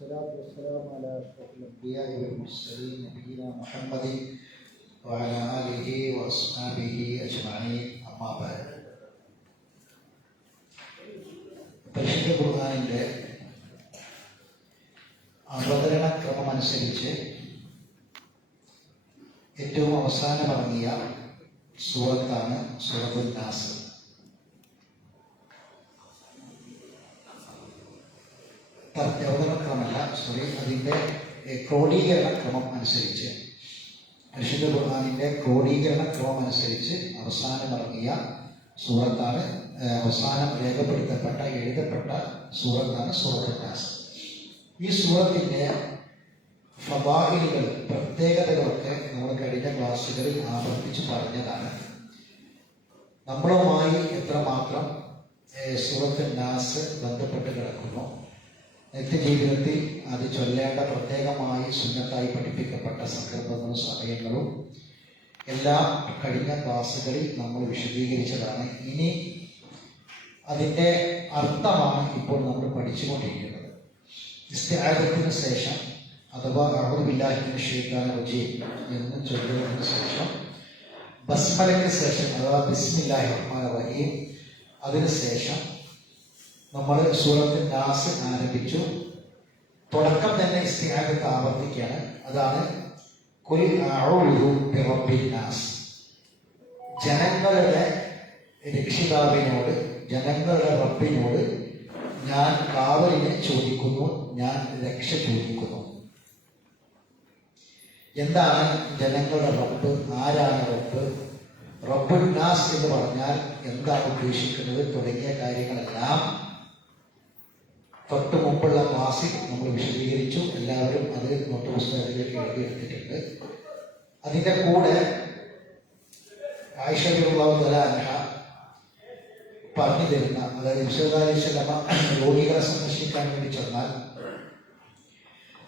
والصلاة والسلام على أشرف الأنبياء والمرسلين نبينا محمد وعلى آله وأصحابه أجمعين أما بعد. പരിശുദ്ധ ഖുർആനിൻ്റെ അവതരണ ക്രമമനുസരിച്ച് ഏറ്റവും അവസാനം ഇറങ്ങിയ സൂറത്താണ് സൂറത്തുൽ നാസ്. അതിൻ്റെ ക്രോഡീകരണ ക്രമം അനുസരിച്ച്, പരിശുദ്ധ ഖുർആനിൻ്റെ ക്രോഡീകരണ ക്രമം അനുസരിച്ച് അവസാനം ഇറങ്ങിയ സൂറത്താണ്, അവസാനം രേഖപ്പെടുത്തപ്പെട്ട എഴുതപ്പെട്ട സൂറത്താണ് സൂറത്തുൽ നാസ്. ഈ സൂറത്തിൻ്റെ ഫദായിലുകൾ, പ്രത്യേകതകളൊക്കെ നമ്മൾ കഴിഞ്ഞ ക്ലാസ്സുകളിൽ ആവർത്തിച്ച് പറഞ്ഞതാണ്. നമ്മളുമായി എത്രമാത്രം സൂറത്തുൽ നാസ് ബന്ധപ്പെട്ട് കിടക്കുന്നു, നിത്യജീവിതത്തിൽ അത് ചൊല്ലേണ്ട പ്രത്യേകമായി സുന്നത്തായി പഠിപ്പിക്കപ്പെട്ട സന്ദർഭങ്ങളും സമയങ്ങളും എല്ലാം കഴിഞ്ഞ ക്ലാസ്സുകളിൽ നമ്മൾ വിശദീകരിച്ചതാണ്. ഇനി അതിൻ്റെ അർത്ഥമാണ് ഇപ്പോൾ നമ്മൾ പഠിച്ചുകൊണ്ടിരിക്കുന്നത്. ഇസ്തിആദത്തിന് ശേഷം അഥവാ അഊദു ബില്ലാഹി മിനശ് ശൈത്വാനിർ റജീം എന്ന് ചൊല്ലിയതിന് ശേഷം ബസ്മലയ്ക്ക് ശേഷം അഥവാ ബിസ്മില്ലാഹിർ റഹ്മാനിർ റഹീം അതിനുശേഷം നമ്മൾ സൂറത്തുൽ നാസ് ആരംഭിച്ചു. തുടക്കം തന്നെ ഇസ്തിആദത്ത് ആവർത്തിക്കുകയാണ്. അതാണ് ഖുൽ അഊദു ബിറബ്ബിൻ നാസ്. ജനങ്ങളുടെ രക്ഷിതാവിനോട്, ജനങ്ങളുടെ റബ്ബിനോട് ഞാൻ കാവലിനെ ചോദിക്കുന്നു, ഞാൻ രക്ഷ ചോദിക്കുന്നു. എന്താണ് ജനങ്ങളുടെ റബ്ബ്? ആരാണ് റബ്ബ്? റബ്ബുൽ നാസ് എന്ന് പറഞ്ഞാൽ എന്താണ് ഉദ്ദേശിക്കുന്നത് തുടങ്ങിയ കാര്യങ്ങളെല്ലാം തൊട്ട് മുമ്പുള്ള ക്ലാസ്സിൽ നമ്മൾ വിശദീകരിച്ചു. എല്ലാവരും അത് നോട്ട് പുസ്തകത്തിലേക്ക് എഴുതിയെടുത്തിട്ടുണ്ട്. അതിൻ്റെ കൂടെ ആയിഷ റളിയല്ലാഹു തആല അൻഹ പറഞ്ഞു തരുന്ന, അതായത് രോഗികളെ സന്ദർശിക്കാൻ വേണ്ടി ചെന്നാൽ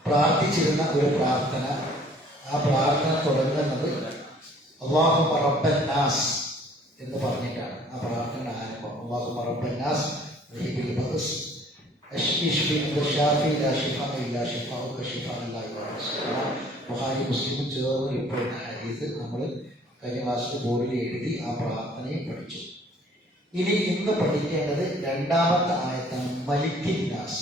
പ്രാർത്ഥിച്ചിരുന്ന ഒരു പ്രാർത്ഥന, ആ പ്രാർത്ഥന തുടങ്ങുന്നത് അല്ലാഹുമ്മ റബ്ബൻ നാസ് എന്ന് പറഞ്ഞിട്ടാണ്. ആ പ്രാർത്ഥനയുടെ ആരംഭം അല്ലാഹുമ്മ റബ്ബൻ നാസ് വഹിബിൽ ബഅസ് ബുഖാരി മുസ്ലിമും ചേർന്ന് ഇപ്പോൾ ഹദീസ് നമ്മൾ കഴിഞ്ഞ ക്ലാസ്സിൽ ബോർഡിൽ എഴുതി ആ പ്രാർത്ഥനയും പഠിച്ചു. ഇനി ഇന്ന് പഠിക്കേണ്ടത് രണ്ടാമത്തെ ആയത്താണ്, മലിക്കിൻ നാസ്.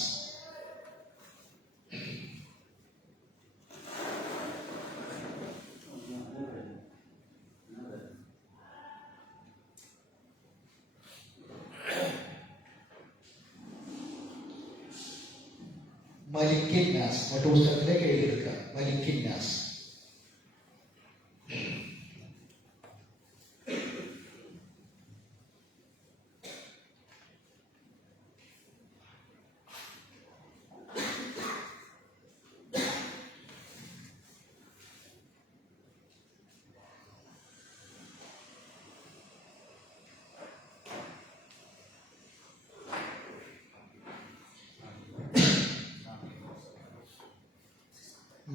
മലിക്കിൻ നാസ് മറ്റു പുസ്തകത്തിലേക്ക് എഴുതിയെടുക്കുക. മലിക്കിൻ നാസ്.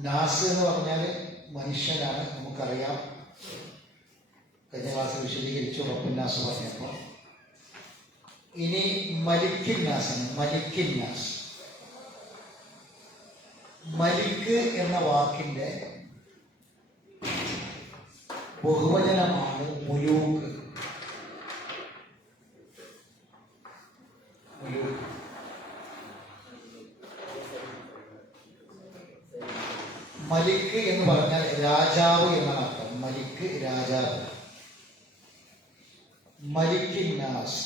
നാസ് എന്ന് പറഞ്ഞാൽ മനുഷ്യനാണ്, നമുക്കറിയാം. കഴിഞ്ഞ ക്ലാസ്സിൽ വിശദീകരിച്ചു റബ്ബുൻ നാസ് പറഞ്ഞപ്പോൾ. ഇനി മലിക്കിൻ നാസാണ്. മലിക്കിൻ നാസ്, മലിക്ക് എന്ന വാക്കിന്റെ ബഹുവചനമാണ് മുലൂക്ക്. മലിക്ക് എന്ന് പറഞ്ഞാൽ രാജാവ് എന്നാണ് അർത്ഥം. മലിക്ക് രാജാവ്. മലിക്കിൻ നാസ്,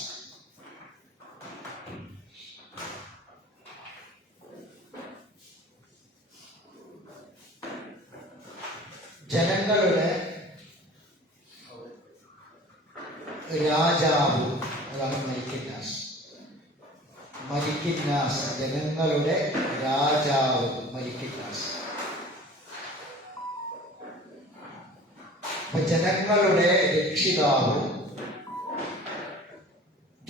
ജനങ്ങളുടെ രാജാവ്. അതാണ് മലിക്കിൻ നാസ്. മലിക്കിൻ നാസ്, ജനങ്ങളുടെ രാജാവ്. മലിക്കിൻ നാസ്, ജനങ്ങളുടെ രക്ഷിതാവും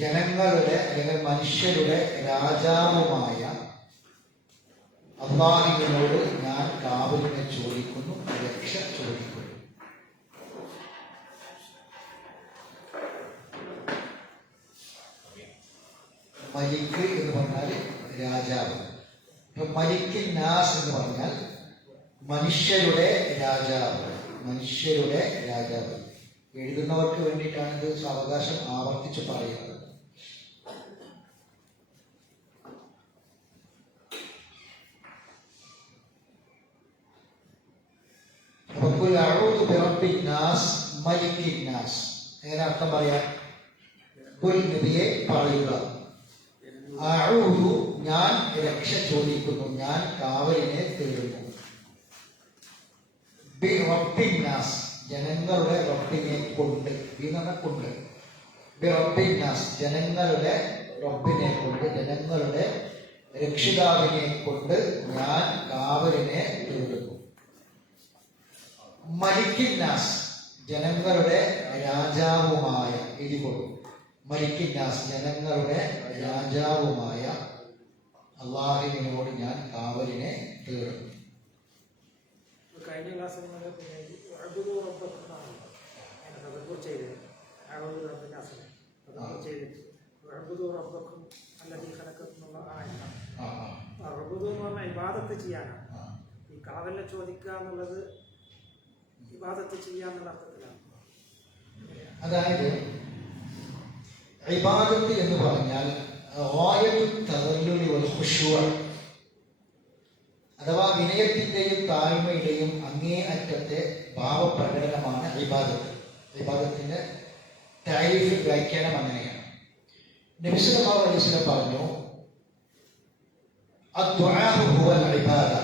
ജനങ്ങളുടെ അല്ലെങ്കിൽ മനുഷ്യരുടെ രാജാവുമായ അല്ലാഹുവിനോട് ഞാൻ കാവലിനെ ചോദിക്കുന്നു, രക്ഷ ചോദിക്കുന്നു. മലിക്ക് എന്ന് പറഞ്ഞാൽ രാജാവ്. മലിക്കിൻ നാസ് എന്ന് പറഞ്ഞാൽ മനുഷ്യരുടെ രാജാവ്. മനുഷ്യരുടെ രാജാവ്. എഴുതുന്നവർക്ക് വേണ്ടിയിട്ടാണ് ഇത് സാവകാശം ആവർത്തിച്ച് പറയുന്നത്. എങ്ങനെ അർത്ഥം പറയാം? നബിയെ പറയുക, ഞാൻ രക്ഷ ചോദിക്കുന്നു, ഞാൻ കാവലിനെ തേടുന്നു. ജനങ്ങളുടെ റബ്ബിനെ കൊണ്ട്, കൊണ്ട് ജനങ്ങളുടെ റബ്ബിനെ കൊണ്ട്, ജനങ്ങളുടെ രക്ഷിതാവിനെ കൊണ്ട് ഞാൻ കാവലിനെ തേടുന്നു. മലിക്കിന്നാസ്, ജനങ്ങളുടെ രാജാവുമായ, എഴുതിക്കൊള്ളു. മലിക്കിന്നാസ്, ജനങ്ങളുടെ രാജാവുമായ അള്ളാഹുവിനോട് ഞാൻ കാവലിനെ തേടുന്നു. കഴിഞ്ഞ ക്ലാസ്സിൽ ഇബാദത്ത് ചെയ്യാനാണ്. ഈ കാവലിനെ ചോദിക്കുക എന്നുള്ളത് ഇബാദത്ത് ചെയ്യാന്നുള്ള അർത്ഥത്തിലാണ്. അതായത് ഇബാദത്ത് എന്ന് പറഞ്ഞാൽ അഥവാ വിനയത്തിന്റെയും താഴ്മയുടെയും അങ്ങേ അറ്റത്തെ ഭാവപ്രകടനമാണ് ഇബാദത്ത്. ഇബാദത്തിന്റെ താരീഫ് വ്യാഖ്യാനം അങ്ങനെയാണ്. നബി സല്ലല്ലാഹു അലൈഹി വസല്ലം പറഞ്ഞു, അദ്ദുആഉ ഹുവൽ ഇബാദ.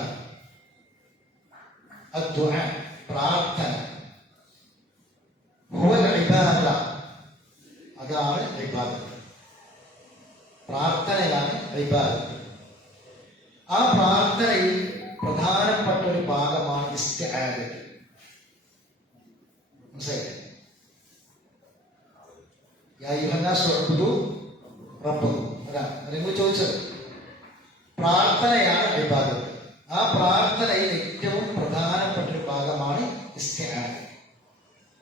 അദ്ദുആ, പ്രാർത്ഥന, ഹുവൽ ഇബാദ, അതാണ് ഇബാദത്ത്. പ്രാർത്ഥനയാണ് ഇബാദത്ത്. ആ പ്രാർത്ഥനയിൽ പ്രധാനപ്പെട്ട ഒരു ഭാഗമാണ് ഇസ്തിആദത്ത്. മനസ്സിലായില്ലേ? യാ അയ്യുഹന്നാസ് ഉഅ്ബുദൂ റബ്ബക്കും. നിങ്ങൾ ചോദിച്ചത് പ്രാർത്ഥനയാണ് ഇബാദത്ത്. ആ പ്രാർത്ഥനയിൽ ഏറ്റവും പ്രധാനപ്പെട്ട ഒരു ഭാഗമാണ് ഇസ്തിആദത്ത്.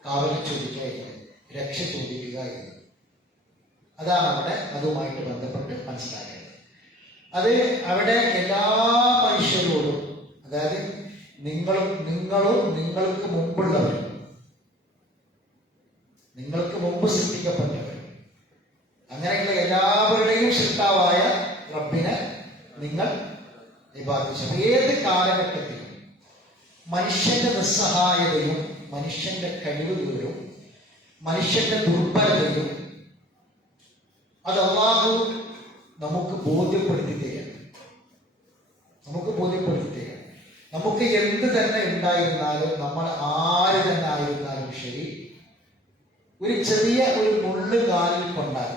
കാവൽ ചോദിക്കുക എന്നത്, രക്ഷ ചോദിക്കുക എന്നത്. അതാണ് അവിടെ അതുമായിട്ട് ബന്ധപ്പെട്ട് മനസ്സിലാക്കേണ്ടത്. അത് അവിടെ എല്ലാ മനുഷ്യരോടും, അതായത് നിങ്ങളും നിങ്ങൾക്ക് മുമ്പുള്ളവരും, നിങ്ങൾക്ക് മുമ്പ് സൃഷ്ടിക്കപ്പെട്ടവരും, അങ്ങനെയുള്ള എല്ലാവരുടെയും സൃഷ്ടാവായ റബ്ബിനെ നിങ്ങൾ ഇബാദത്ത്. ഏത് കാലഘട്ടത്തിലും മനുഷ്യന്റെ നിസ്സഹായതയും മനുഷ്യന്റെ കഴിവുകളും മനുഷ്യന്റെ ദുർബലതയും അത് അല്ലാഹു നമുക്ക് ബോധ്യപ്പെടുത്തി തരാം. നമുക്ക് എന്ത് തന്നെ ഉണ്ടായിരുന്നാലും, നമ്മൾ ആര് തന്നെ ആയിരുന്നാലും ശരി, ഒരു ചെറിയ ഒരു മുള്ളു കാലിൽ കൊണ്ടാൽ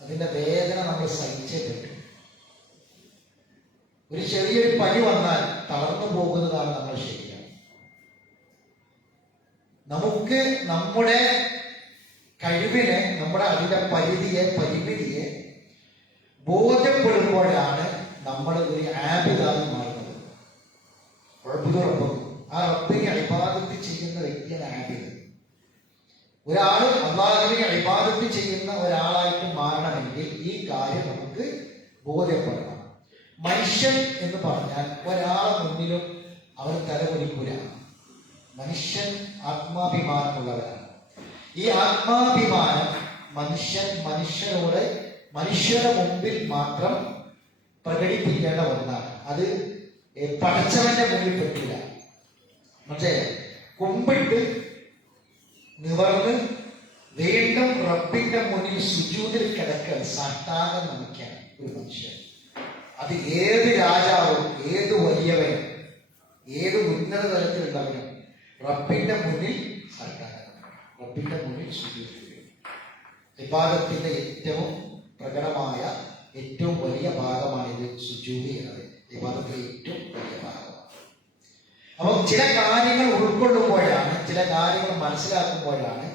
അതിന്റെ വേദന നമ്മൾ സഹിച്ചേ പറ്റും. ഒരു ചെറിയൊരു പനി വന്നാൽ തളർന്നു പോകുന്നതാണ് നമ്മൾ ശരിയാണ്. നമുക്ക് നമ്മുടെ കഴിവിനെ, നമ്മുടെ അതിന്റെ പരിമിതിയെ ബോധ്യപ്പെടുമ്പോഴാണ് നമ്മൾ ഒരു ആബിദായി മാറുന്നത്. ആ റബ്ബിനെ ഇബാദത്ത് ചെയ്യുന്ന വ്യക്തിയാണ് ആബിദ്. ഒരാൾ അല്ലാഹുവിനെ ഇബാദത്ത് ചെയ്യുന്ന ഒരാളായിട്ട് മാറണമെങ്കിൽ ഈ കാര്യം നമുക്ക് ബോധ്യപ്പെടണം. മനുഷ്യൻ എന്ന് പറഞ്ഞാൽ ഒരാളെ മുന്നിലും അവർ തലകുനിക്കൂല. മനുഷ്യൻ ആത്മാഭിമാനമുള്ളവരാണ്. ഈ ആത്മാഭിമാനം മനുഷ്യരുടെ മുമ്പിൽ മാത്രം പ്രകടിപ്പിക്കേണ്ട ഒന്നാണ്. അത് പടച്ചവന്റെ മുന്നിൽ പറ്റില്ല. മറ്റേ കുമ്പിട്ട് നിവർന്ന് വീണ്ടും റബ്ബിന്റെ മുന്നിൽ സുജൂദിൽ കിടക്കാൻ സാഷ്ടാംഗം നമിക്കാൻ ഒരു മനുഷ്യൻ. അത് ഏത് രാജാവും, ഏത് വലിയവനും, ഏത് ഉന്നത തലത്തിലുള്ളവനും റബ്ബിന്റെ മുന്നിൽ റബ്ബിന്റെ മുന്നിൽ സുജൂദിൽ. ഇബാദത്തിന്റെ ഏറ്റവും പ്രകടമായ ഏറ്റവും വലിയ ഭാഗമാണിത് സുജൂദ് എന്നത്. ഇബാദത്തിലെ ഏറ്റവും വലിയ ഭാഗമാണ്. അപ്പം ചില കാര്യങ്ങൾ ഉൾക്കൊള്ളുമ്പോഴാണ്, ചില കാര്യങ്ങൾ മനസ്സിലാക്കുമ്പോഴാണ്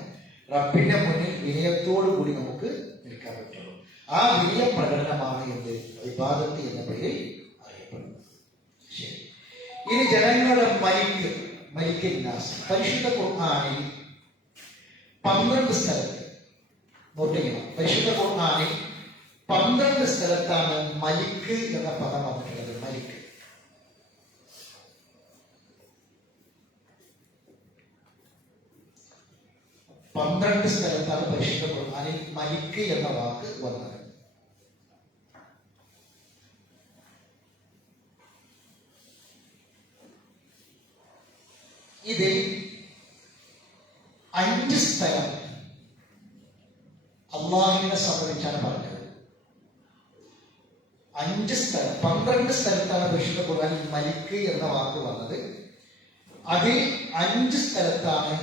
റബ്ബിന്റെ മുന്നിൽ വിനയത്തോടു കൂടി നമുക്ക് നിൽക്കാൻ പറ്റുള്ളൂ. ആ വിനയ പ്രകടനമാണ് എന്ത്? ഇബാദത്ത് എന്ന പേരിൽ അറിയപ്പെടുന്നത്. ശരി, ഇനി ജനങ്ങളുടെ മലിക്കിന്നാസ് പരിശുദ്ധ ഖുർആനിൽ 12 സ്ഥലത്ത് നോട്ട് ചെയ്യണം. പരിശുദ്ധ ഖുർആനിൽ 12 സ്ഥലത്താണ് മലിക്ക് എന്ന പദം വന്നിട്ടുള്ളത്. മലിക്ക് 12 സ്ഥലത്താണ് പരിശുദ്ധ ഖുർആനിൽ മലിക്ക് എന്ന വാക്ക് വന്നത്. ഇതിൽ 5 സ്ഥലം അള്ളാഹുവിനെ സംബന്ധിച്ചാണ് പറഞ്ഞത്. 5 സ്ഥലം, 12 സ്ഥലത്താണ് പരിശുദ്ധ ഖുർആനിൽ മലിക്ക് എന്ന വാക്ക് വന്നത്. അതിൽ 5 സ്ഥലത്താണ്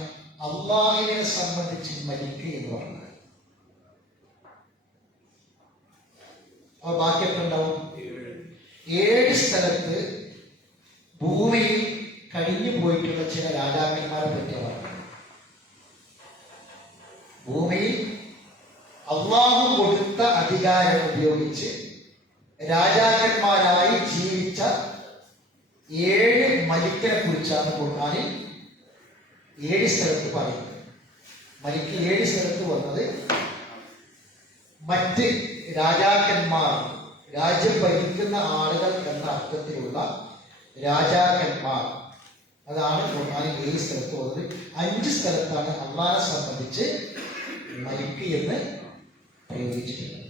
അള്ളാഹുവിനെ സംബന്ധിച്ച് മലിക്ക് എന്ന് പറഞ്ഞത്. അപ്പൊ ബാക്കി എത്ര ഉണ്ടാവും? 7 സ്ഥലത്ത് ഭൂമിയിൽ കഴിഞ്ഞു പോയിട്ടുള്ള ചില രാജാക്കന്മാരെ പറ്റി പറഞ്ഞു. ഭൂമിയിൽ അള്ളാഹു കൊടുത്ത അധികാരം ഉപയോഗിച്ച് രാജാക്കന്മാരായി ജീവിച്ച 7 മലിക്കിനെ കുറിച്ചാണ് ഖുർആനിൽ 7 സ്ഥലത്ത് പറയുന്നത്. മലിക്ക് 7 സ്ഥലത്ത് വന്നത് മറ്റ് രാജാക്കന്മാർ, രാജ്യം ഭരിക്കുന്ന ആളുകൾ എന്ന അർത്ഥത്തിലുള്ള രാജാക്കന്മാർ, അതാണ് ഖുർആനിൽ 7 സ്ഥലത്ത് വന്നത്. 5 സ്ഥലത്താണ് അള്ളാഹനെ സംബന്ധിച്ച് മലിക്ക് എന്ന് പ്രയോഗിച്ചിട്ടുള്ളത്.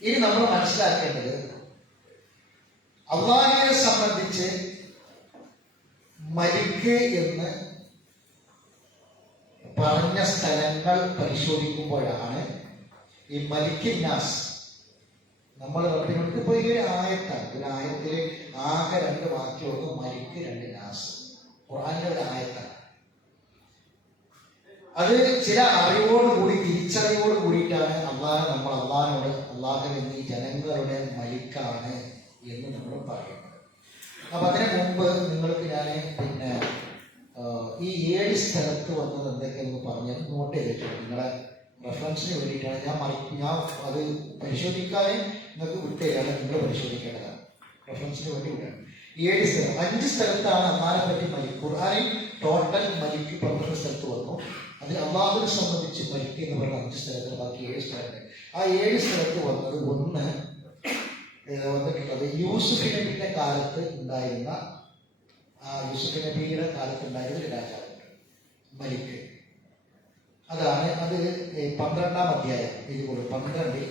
ഇനി നമ്മൾ മനസ്സിലാക്കേണ്ടത്, അള്ളാഹുവിനെ സംബന്ധിച്ച് മലിക്ക് എന്ന് പറഞ്ഞ സ്ഥലങ്ങൾ പരിശോധിക്കുമ്പോഴാണ് ഈ മലിക്കിന്നാസ്, നമ്മൾ റബ്ബിനോട് പോയി ഒരു ആയത്താണ്. ഒരു ആയത്തില് ആകെ 2 വാക്യമുള്ളൂ, മലിക്ക് 2 നാസ്. ഖുർആനിലെ ഒരു ആയത്താണ്. അത് ചില അറിവോടുകൂടി, തിരിച്ചറിവോട് കൂടിയിട്ടാണ് നമ്മൾ അള്ളാഹിനോട് അള്ളാഹുവിന് ജനങ്ങളുടെ മലിക്കാണ് എന്ന് നമ്മൾ പറയുന്നത്. അപ്പൊ അതിന് മുമ്പ് നിങ്ങൾക്ക് ഞാൻ ഈ 7 സ്ഥലത്ത് വന്നത് എന്തൊക്കെയെന്ന് പറഞ്ഞത് നോട്ട് ചെയ്തിട്ടുണ്ട്. നിങ്ങളെ റെഫറൻസിന് വേണ്ടിയിട്ടാണ് ഞാൻ അത് പരിശോധിക്കാതെ നിങ്ങൾക്ക് വിട്ടുകയാണ്, നിങ്ങൾ പരിശോധിക്കേണ്ടതാണ്. റെഫറൻസിന് വേണ്ടി വിട്ടാണ്. 7 സ്ഥലം, 5 സ്ഥലത്താണ് അള്ളാഹിനെ പറ്റി മലിക്ക്. ഖുർആനിൽ ടോട്ടൽ മലിക്ക് 12 സ്ഥലത്ത് വന്നു. അതിൽ അള്ളാഹുവിനെ സംബന്ധിച്ച് മലിക്ക് എന്ന് പറയുന്ന 5 സ്ഥലത്ത്, ബാക്കി 7 സ്ഥലത്ത്. ആ 7 സ്ഥലത്ത് വന്നത് വന്നിട്ടുള്ളത് യൂസുഫ് നബിയുടെ കാലത്ത് ഉണ്ടായിരുന്ന, യൂസുഫ് നബിയുടെ കാലത്ത് ഉണ്ടായിരുന്ന ഒരു രാജാവുണ്ട് മലിക്ക്. അതാണ് അത് 12-ാം അധ്യായം. ഇതുപോലെ 12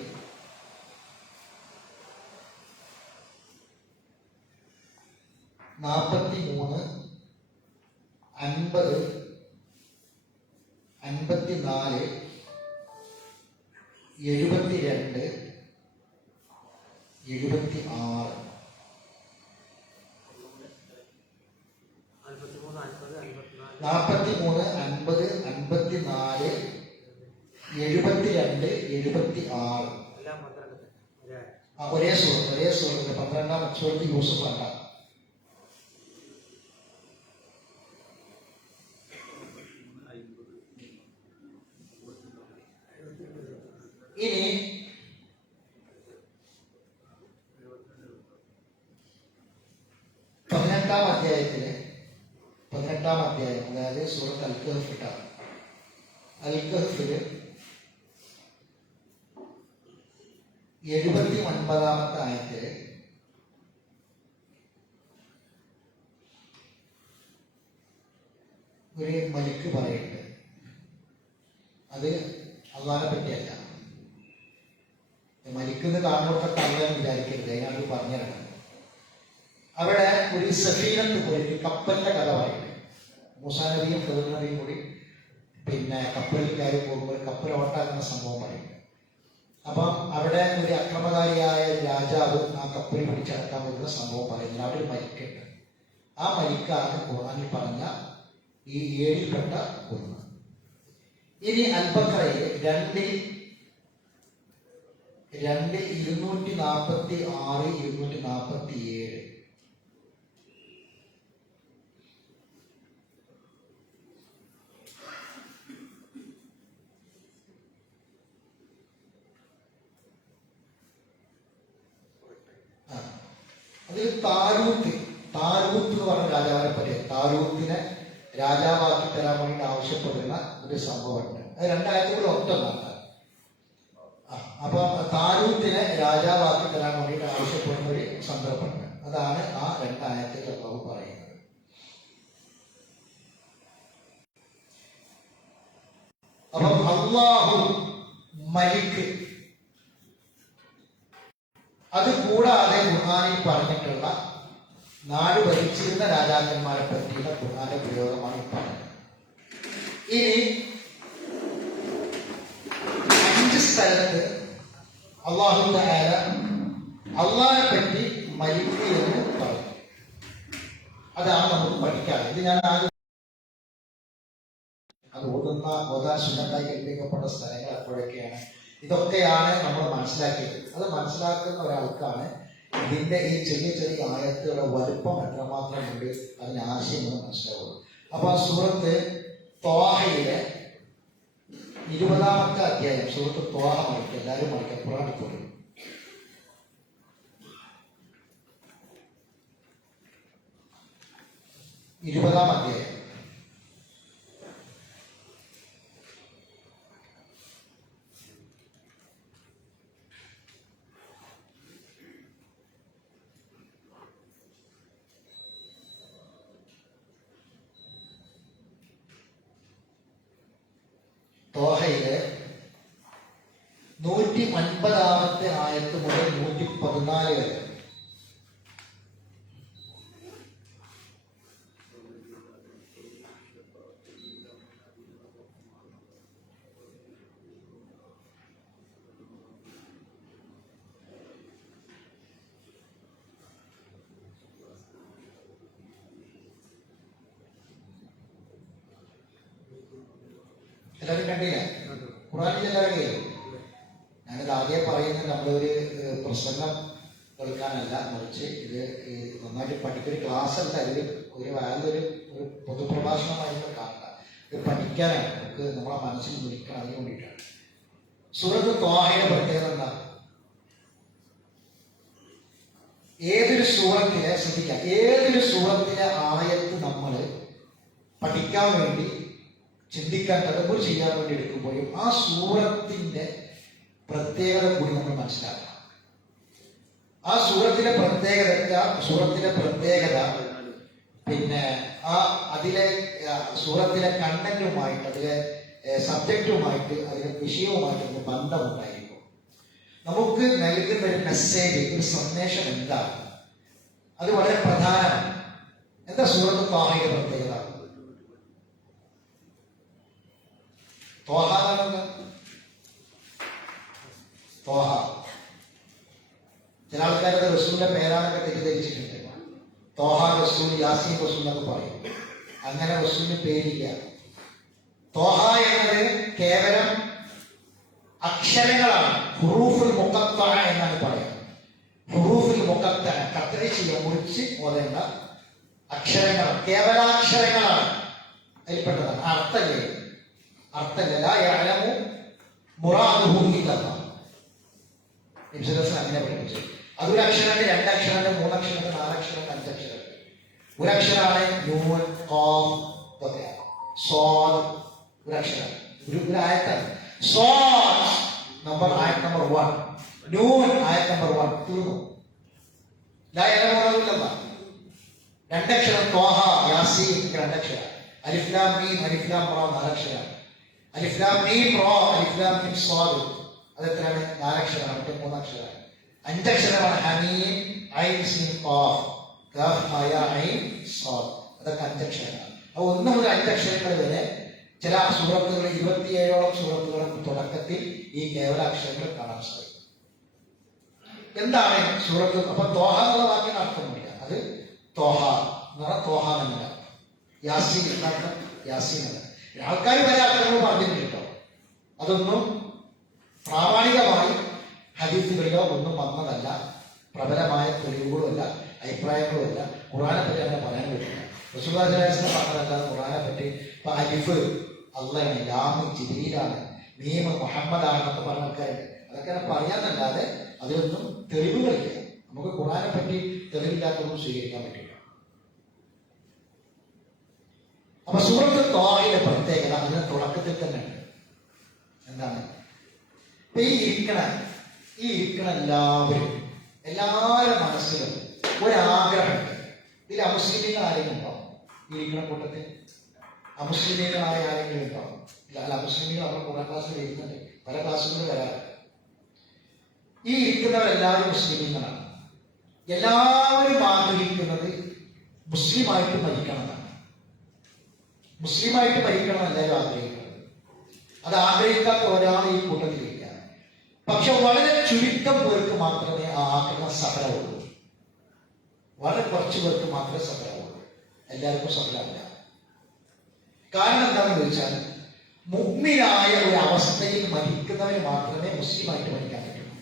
43, 50, 54, 72, 76, 43, 50, 54, 72, 76 ഒരേ സൂറത്ത് 12-ാം സൂറത്ത് യൂസുഫ് അല്ല. ഇനി 18-ാം അധ്യായത്തില്, 18-ാം അധ്യായം, അതായത് സൂറത്ത് അൽ-കഹ്ഫിലാണ്. അൽ-കഹ്ഫില് 79-ാമത്തെ ആയത്തില് ഒരു മലിക്ക് പറയുന്നുണ്ട്. അത് അള്ളാഹിനെ പറ്റിയല്ല. മലിക്കുന്ന കാണുന്നൊക്കെ അറിയാൻ വിചാരിക്കരുത്, അതിനാണ് പറഞ്ഞിരുന്നത്. അവിടെ ഒരു സഫീനത്ത് പോയിട്ട് കപ്പലിന്റെ കഥ പറയുന്നത്. മൂസാ നബിയും ഖിദ്ർ നബിയും കൂടി കപ്പലിൽ കയറി പോകുമ്പോൾ കപ്പൽ ഓട്ടാക്കുന്ന സംഭവം പറയുന്നത്. അപ്പം അവിടെ ഒരു അക്രമകാരിയായ രാജാവ് ആ കപ്പലിൽ പിടിച്ചടക്കാൻ വരുന്ന സംഭവം പറയുന്നത്. അവിടെ ഒരു മലിക്കുണ്ട്. ആ മലിക്കാണ് ഖുർആനിൽ പറഞ്ഞ ഈ 7-ൽപ്പെട്ട ഒന്ന്. ഇനി അൽ-ബഖറയിൽ 2-ൽ 246, 247 അതിൽ താരൂത്ത് എന്ന് പറഞ്ഞ രാജാവിനെ പറ്റി, താരൂത്തിനെ രാജാവാക്കി തരാൻ വേണ്ടി ആവശ്യപ്പെടുന്ന ഒരു സംഭവമുണ്ട്. അത് 2 ആയത്തുകൂടെ ഒറ്റൊന്നാണ്. അപ്പൊ താരൂത്തിനെ രാജാവാക്കി തരാൻ വേണ്ടിയിട്ട് ആവശ്യപ്പെടുന്ന ഒരു സന്ദർഭമുണ്ട്. അതാണ് ആ 2 ആയത്തിൽ അള്ളാഹു പറയുന്നത്. അപ്പം അല്ലാഹു മലിക്, അത് കൂടാതെ ഖുർആനിൽ പറഞ്ഞിട്ടുള്ള നാട് ഭരിച്ചിരുന്ന രാജാക്കന്മാരെ പറ്റിയുള്ള ഖുർആന്റെ പ്രയോഗമാണ് ഈ പറഞ്ഞത്. ഇനി 5 സ്ഥലത്ത് അല്ലാഹു തആല അള്ളാഹിനെ പറ്റി മലിക് എന്ന് പറഞ്ഞു. അതാണ് നമുക്ക് പഠിക്കാൻ. ഇത് ഞാൻ ആദ്യം അത് ഓതാൻ സുന്നത്തായി കൽപ്പിക്കപ്പെട്ട സ്ഥലങ്ങൾ എപ്പോഴൊക്കെയാണ്, ഇതൊക്കെയാണ് നമ്മൾ മനസ്സിലാക്കിയത്. അത് മനസ്സിലാക്കുന്ന ഒരാൾക്കാണ് ഇതിന്റെ ഈ ചെറിയ ചെറിയ ആയത്തുകളുടെ വലുപ്പം എത്രമാത്രമുണ്ട് അതിന് ആശയം മനസ്സിലാവുള്ളൂ. അപ്പൊ ആ സൂറത്ത് ത്വാഹയിലെ 20-ാമത്തെ അധ്യായം, സൂറത്ത് ത്വാഹ മറിക്കുക, എല്ലാവരും മറിക്കുക, ഖുർആൻ എടുത്തോളൂ. 20-ാം അധ്യായം. തോഹയിലെ 150-ാമത്തെ ആയത്ത് മുതൽ 114 വരെ. എല്ലാവരും കണ്ടില്ല? ഖുർആനിൽ എല്ലാവരും കഴിയും. ഞാനിത് ആദ്യം പറയുന്നത് നമ്മളൊരു പ്രസംഗം കേൾക്കാനല്ല, മറിച്ച് ഇത് നന്നായിട്ട് പഠിക്കൊരു ക്ലാസ് അല്ല, ഇത് ഒരു ഒരു പൊതുപ്രഭാഷണമായിട്ട് കാണണ്ട. ഇത് പഠിക്കാനാണ്, നമുക്ക് നമ്മളെ മനസ്സിൽ നിൽക്കണം. അതിന് വേണ്ടിയിട്ടാണ്. സൂറത്ത് ത്വാഹയുടെ പ്രത്യേകത എന്താ? ഏതൊരു സൂറത്തിലെ ശ്രദ്ധിക്കാം, ഏതൊരു സൂറത്തിലെ ആയത്ത് നമ്മൾ പഠിക്കാൻ വേണ്ടി, ചിന്തിക്കാൻ, തദബ്ബുർ ചെയ്യാൻ വേണ്ടി എടുക്കുമ്പോഴും ആ സൂറത്തിന്റെ പ്രത്യേകത കൂടി നമ്മൾ മനസ്സിലാക്കണം. ആ സൂറത്തിലെ പ്രത്യേകത പിന്നെ അതിലെ സൂറത്തിലെ കണ്ടന്റുമായിട്ട്, അതിലെ സബ്ജക്റ്റുമായിട്ട്, അതിലെ വിഷയവുമായിട്ട് ബന്ധമുണ്ടായിരിക്കും. നമുക്ക് നൽകുന്ന ഒരു മെസ്സേജ്, ഒരു സന്ദേശം എന്താണ്, അത് വളരെ പ്രധാനമാണ്. എന്താ സൂറത്ത് ത്വാഹയുടെ പ്രത്യേകത? ത്വാഹ ചില ആൾക്കാരത് റസൂലിന്റെ പേരാണൊക്കെ തെറ്റിദ്ധരിച്ചിട്ടുണ്ട്. ത്വാഹ റസൂൽ, യാസീൻ റസൂൽ എന്നൊക്കെ പറയും. അങ്ങനെ റസൂലിന് പേരില്ല. ത്വാഹ എന്നത് കേവലം അക്ഷരങ്ങളാണ്. ഹുറൂഫുൽ മുഖത്തഅ എന്നാണ് പറയുന്നത്. ഹുറൂഫുൽ മുഖത്തഅ, കത്തറി ചെയ്യാൻ മുറിച്ച് ഓതേണ്ട അക്ഷരങ്ങൾ, കേവലാക്ഷരങ്ങളാണ്. അതിൽപ്പെട്ടതാണ്. അർത്ഥമില്ല. അങ്ങനെ പഠിപ്പിച്ചു. അതൊരു അക്ഷരമുണ്ട്, 2 അക്ഷരമുണ്ട്, 3 അക്ഷരമുണ്ട്, 4 അക്ഷരമുണ്ട്, 5 അക്ഷരമുണ്ട്. ഒരു അക്ഷരമാണ് നൂൻ, ഖാഫ്, സ്വാദ്. ഒരു അക്ഷരം, ഒരു ആയത്താണ്. സ്വാദ് ആയത്ത് നമ്പർ 1, നൂൻ ആയത്ത് നമ്പർ 1, തീർന്നു. ലായലമൊന്നുമില്ല. 2 അക്ഷരം ത്വാഹ, യാസീൻ 2 അക്ഷരം. അലിഫ് ലാം മീം, അലിഫ് ലാം റ 4 അക്ഷരം. അലിഫ് ലാം മീം റ, അലിഫ് ലാം മീം സ്വാദ്, അത് എത്രയാണ്? 4 അക്ഷരമാണ്. മറ്റേ 3 അക്ഷരമാണ്. 5 അക്ഷരമാണ്. ഹമീം, ഐൻ സീൻ ഖാഫ്, കാഫ് ഹായ ഐൻ സ്വാദ്, അതൊക്കെ 5 അക്ഷരങ്ങളാണ്. അപ്പോൾ 1 മുതൽ 5 അക്ഷരങ്ങൾ വരെ ചില സൂറത്തുകൾ, 27ഓളം സൂറത്തുകളുടെ തുടക്കത്തിൽ ഈ കേവലാക്ഷരങ്ങൾ കാണാൻ സാധിക്കും. എന്താണ് സൂറത്ത്? അപ്പൊ ത്വാഹ എന്നുള്ള വാക്കിന് അർത്ഥമില്ല. അത് ത്വാഹ എന്ന് പറഞ്ഞാൽ ത്വാഹ എന്നല്ല. യാസീൻ എന്നർത്ഥം, യാസീൻ എന്ന ആൾക്കാർ പല അർത്ഥങ്ങൾ പറഞ്ഞിട്ടുണ്ട് കേട്ടോ. അതൊന്നും പ്രാമാണികമായി ഹദീസുകളിലോ ഒന്നും വന്നതല്ല, പ്രബലമായ തെളിവുകളുമല്ല, അഭിപ്രായങ്ങളുമല്ല. ഖുർആനെ പറ്റി അങ്ങനെ പറയാൻ പറ്റില്ല. റസൂലുള്ളാഹി സ്വല്ലല്ലാഹു അലൈഹി വസല്ലം പറഞ്ഞതല്ല ഖുർആനെ പറ്റി. ഇപ്പൊ അലിഫ് അള്ളാഹാണ്, ലാം ജിബ്രീലാണ്, മീം മുഹമ്മദാണെന്നൊക്കെ പറഞ്ഞ ആൾക്കാരുണ്ട്. അതൊക്കെ പറയാന്നല്ലാതെ അതിലൊന്നും തെളിവുകളില്ല. നമുക്ക് ഖുർആനെ പറ്റി തെളിവില്ലാത്തൊന്നും സ്വീകരിക്കാൻ പറ്റില്ല. അപ്പൊ സൂറത്ത് ത്വാഹയുടെ പ്രത്യേകത അതിന്റെ തുടക്കത്തിൽ തന്നെ ഉണ്ട്. എന്താണ്? ഇപ്പൊ ഈ ഇരിക്കണ എല്ലാവരുടെ മനസ്സിലും ഒരാഗ്രഹമുണ്ട്. ഇതിൽ അമുസ്ലിങ്ങൾ ആരെങ്കിലും ഉണ്ടോ ഈ ഇരിക്കണ കൂട്ടത്തിൽ? അമുസ്ലിമീങ്ങളായ ആരെങ്കിലും ഉണ്ടാവും? അല്ല, അമുസ്ലിമീങ്ങൾ നമ്മൾ ഖുർആൻ ക്ലാസ്സിൽ വരുന്നുണ്ട്, പല ക്ലാസ്സുകളിൽ വരാറുണ്ട്. ഈ ഇരിക്കുന്നവരെല്ലാവരും മുസ്ലിമീങ്ങളാണ്. എല്ലാവരും ആഗ്രഹിക്കുന്നത് മുസ്ലിമായിട്ട് മരിക്കണമെന്നാണ്. മുസ്ലിമായിട്ട് മരിക്കണം എല്ലാവരും ആഗ്രഹിക്കുന്നത്. അത് ആഗ്രഹിക്കാത്ത ഒരാൾ ഈ കൂട്ടത്തിലില്ല. പക്ഷെ വളരെ ചുരുക്കം പേർക്ക് മാത്രമേ ആ ആഗ്രഹം സഫലമുള്ളൂ. വളരെ കുറച്ച് പേർക്ക് മാത്രമേ സഫലമുള്ളൂ. എല്ലാവർക്കും സഫലമല്ല. കാരണം എന്താണെന്ന് ചോദിച്ചാൽ, മുഅ്മിനായ ഒരു അവസ്ഥയിൽ മരിക്കുന്നവന് മാത്രമേ മുസ്ലിമായിട്ട് മരിക്കാൻ പറ്റുള്ളൂ.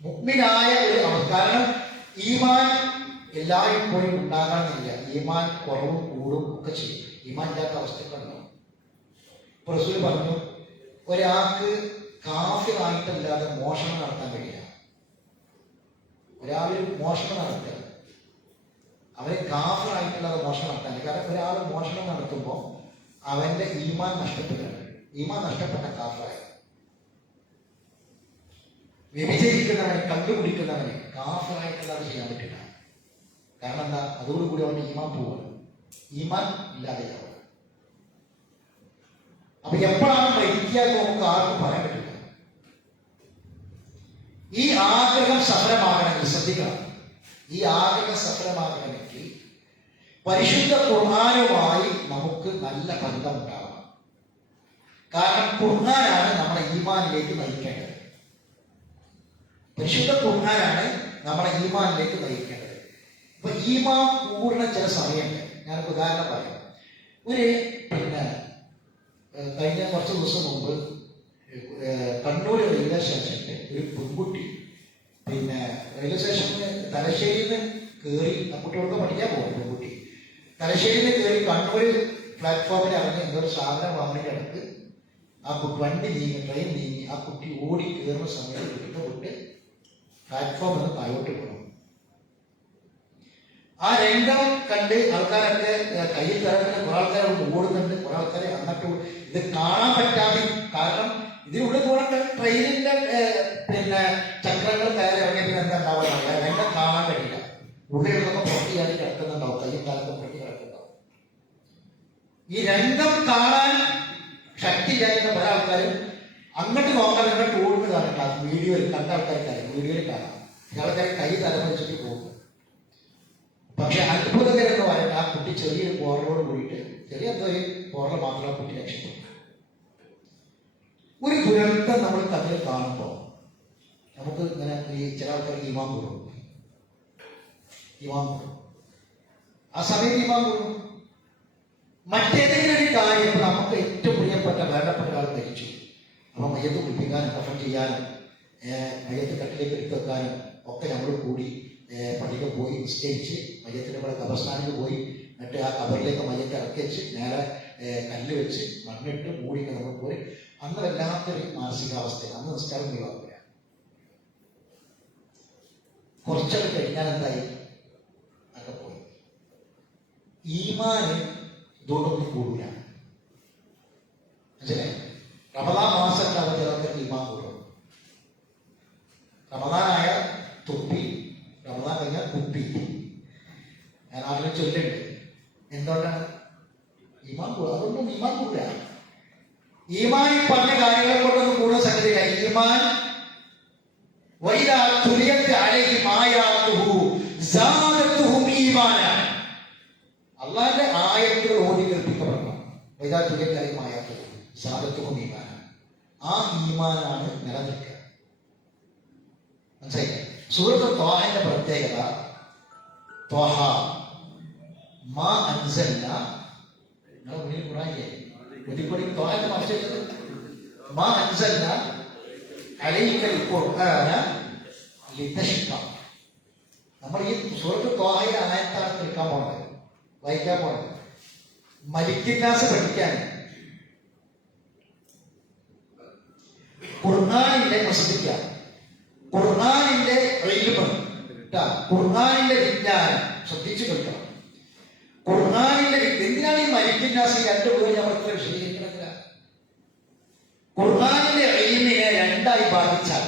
മുഅ്മിനായ ഒരു അവസ്ഥ. കാരണം ഈമാൻ എല്ലായ്പ്പോഴും ഉണ്ടാകണമെന്നില്ല. ഈമാൻ കുറവും കൂടും ഒക്കെ ചെയ്യും. ഈമാൻ ഇല്ലാത്ത അവസ്ഥകളുണ്ടാവും. റസൂൽ പറഞ്ഞു, ഒരാൾക്ക് കാഫിറായിട്ടല്ലാതെ മോഷണം നടത്താൻ കഴിയില്ല. ഒരാൾ മോഷണം നടത്തുക, അവന് കാഫിറായിട്ടല്ലാതെ മോഷണം നടത്താൻ. കാരണം ഒരാൾ മോഷണം നടത്തുമ്പോൾ അവന്റെ ഈമാൻ നഷ്ടപ്പെടുകയാണ്. ഈമാൻ നഷ്ടപ്പെട്ട കാഫിറായി. വ്യഭിചരിക്കുന്നവന്, കണ്ടുപിടിക്കുന്നവന് കാഫിറായിട്ടല്ലാതെ ചെയ്യാൻ പറ്റില്ല. കാരണം എന്താ? അതോടുകൂടി അവന്റെ ഈമാൻ പോവുകയാണ്. ഈമാൻ ഇല്ലാതെയാവുക. അപ്പൊ എപ്പോഴാണ് മരിക്കുക നമുക്ക് ആർക്കും പറയാൻ പറ്റില്ല. ഈ ആഗ്രഹം സഫലമാകണമെങ്കിൽ ശ്രദ്ധിക്കണം. ഈ ആഗ്രഹം സഫലമാകണമെങ്കിൽ പരിശുദ്ധ ഖുർആനുമായി നമുക്ക് നല്ല ബന്ധം ഉണ്ടാവണം. കാരണം ഖുർആനാണ് നമ്മളെ ഈമാനിലേക്ക് നയിക്കേണ്ടത്. പരിശുദ്ധ ഖുർആനാണ് നമ്മളെ ഈമാനിലേക്ക് നയിക്കേണ്ടത്. ഇപ്പൊ ഈമാൻ കൂടുന്ന ചില സമയമുണ്ട്. ഞാനൊരു ഉദാഹരണം പറയാം. കഴിഞ്ഞ കുറച്ച് ദിവസം മുമ്പ് കണ്ണൂർ റെയിൽവേ സ്റ്റേഷനിൽ ഒരു പെൺകുട്ടി റെയിൽവേ സ്റ്റേഷനിൽ തലശ്ശേരിയിൽ നിന്ന് കയറി, കുട്ടികൾക്ക് പഠിക്കാൻ പോകും. പെൺകുട്ടി തലശ്ശേരിയിൽ നിന്ന് കയറി കണ്ണൂർ പ്ലാറ്റ്ഫോമിൽ ഇറങ്ങി എന്തൊരു സാധനം വാങ്ങുന്ന ഇടക്ക് ആ വണ്ടി നീങ്ങി, ട്രെയിൻ നീങ്ങി, ആ കുട്ടി ഓടി കയറുന്ന സമയത്ത് വിട്ട് പ്ലാറ്റ്ഫോമിൽ നിന്ന് താഴോട്ട് പോകണം. ആ രംഗം കണ്ട് ആൾക്കാരൊക്കെ കയ്യിൽ തരക്കുന്ന കുറെ ആൾക്കാരെ ഓടുന്നുണ്ട്, കുറെ ആൾക്കാരെ അങ്ങോട്ട്. ഇത് കാണാൻ പറ്റാതെ, കാരണം ഇതിനുള്ളിൽ പോകണ ട്രെയിനിന്റെ ചക്രങ്ങൾ കയറി ഇറങ്ങിയപ്പോൾ എന്താ ഉണ്ടാവുക? രംഗം കാണാൻ കഴിയില്ല. ഉള്ളിലൊക്കെ പൊട്ടിയാടി കിടക്കുന്നുണ്ടാവും, കയ്യും കാലൊക്കെ പൊട്ടി കിടക്കുന്നുണ്ടാവും. ഈ രംഗം കാണാൻ ശക്തി ഇല്ലാത്ത പല ആൾക്കാരും അങ്ങോട്ട് നോക്കാൻ ഇങ്ങോട്ട് ഓടുന്നത് കാണാം. വീഡിയോയിൽ കണ്ട ആൾക്കാർക്കാരും വീഡിയോയിൽ കാണാം. ആൾക്കാർ കൈ തലമറിച്ചിട്ട് പോകും. പക്ഷെ അത്ഭുതകരെന്ന് പറയുന്നത്, ആ കുട്ടി ചെറിയൊരു പോറലോട് കൂടിയിട്ട്, ചെറിയ എന്തോ പോറൽ മാത്രം ആ കുട്ടി രക്ഷപ്പെട്ടു. ഒരു ദുരന്തം നമ്മൾ കണ്ണിൽ കാണുമ്പോൾ നമുക്ക് ഇങ്ങനെ ഈ ചില ആൾക്കാർക്ക് ഈമാൻ കൂടും. ആ സമയത്ത് ഈമാൻ കൂടും. മറ്റേതെങ്കിലും ഒരു കാര്യം, നമുക്ക് ഏറ്റവും പ്രിയപ്പെട്ട വേണ്ടപ്പെട്ട ഒരാൾ മരിച്ചു, അപ്പൊ മയ്യത്ത് കുളിപ്പിക്കാനും കഫൻ ചെയ്യാനും മയ്യത്ത് കട്ടിലേക്ക് എടുത്തു വെക്കാനും ഒക്കെ നമ്മൾ കൂടി പള്ളിയിൽ പോയി നിശ്ചയിച്ച് മയ്യത്തിന്റെ കൂടെ കബർസ്ഥാനിൽ പോയി, എന്നിട്ട് ആ കബറിലേക്ക് മയ്യത്ത് ഇറക്കി വെച്ച് നേരെ കല്ല് വെച്ച് മണ്ണിട്ട് മൂടിയിട്ട് നമ്മൾ പോയി. അന്ന് വല്ലാത്തൊരു മാനസികാവസ്ഥ. അന്ന് നിസ്കാരം ഒഴിവാക്കില്ല. കുറച്ചൊക്കെ കഴിഞ്ഞാൽ എന്തായി? ഒക്കെ പോയി. ഈമാന് ഇതുകൊണ്ടൊന്നും കൂടില്ല. മനസ്സിലായി? റമദാൻ മാസത്തിലാണ് ചിലർക്ക് ഈമാൻ കൂടും. റമദാനായ തുപ്പി, റമദാൻ കഴിഞ്ഞാൽ കുപ്പി. ഞാൻ ആരുടെ ചൊല്ലുണ്ട്. എന്തുകൊണ്ടാണ്? ഈമാൻ കൂടുക. അതൊന്നും ഈമാൻ കൂടില്ല. ഈമാൻ ഈ പറഞ്ഞ കാര്യങ്ങളെ കൊണ്ടൊന്നും കൂടുതൽ സംഗതിയില്ല. ഈമാൻ അള്ളാന്റെ ആയത്തുകൾ ഓടി കേൾപ്പിക്കപ്പെടണം. ആ ഈമാനാണ് നിലനിൽക്കുക. മനസ്സിലായി? സൂറത്ത് ത്വാഹയുടെ പ്രത്യേകത, ത്വാഹ മാ അൻസൽന, നിങ്ങളുടെ മുന്നിൽ ഖുർആനില്ലേ? ഒരിക്കലും ത്വാഹയുടെ മറിച്ചത് മാ അൻസൽന അലൈക്കൽ ഖുർആന ലിതശ്ഖ. നമ്മൾ ഈ സൂറത്ത് ത്വാഹയുടെ ആയത്താണ് കേൾക്കാൻ പോണത്, വായിക്കാൻ പോണത്. മലിക്കിന്നാസ് പഠിക്കാൻ ഖുർആനിന്റെ പ്രസിദ്ധിക്കാൻ, ഖുർആനിന്റെ ഇൽമ്, ഖുർആനിന്റെ വിജ്ഞാനം ശ്രദ്ധിച്ചു കേൾക്കണം. ഖുർആനിന്റെ എന്തിനാണ് ഈ മലിക്കിന്നാസ് രണ്ടു പേരും നമ്മൾ ഇത്ര വിശദീകരിക്കണമെന്നില്ല. ഖുർആനിന്റെ ഇൽമിനെ രണ്ടായി ബാധിച്ചാൽ,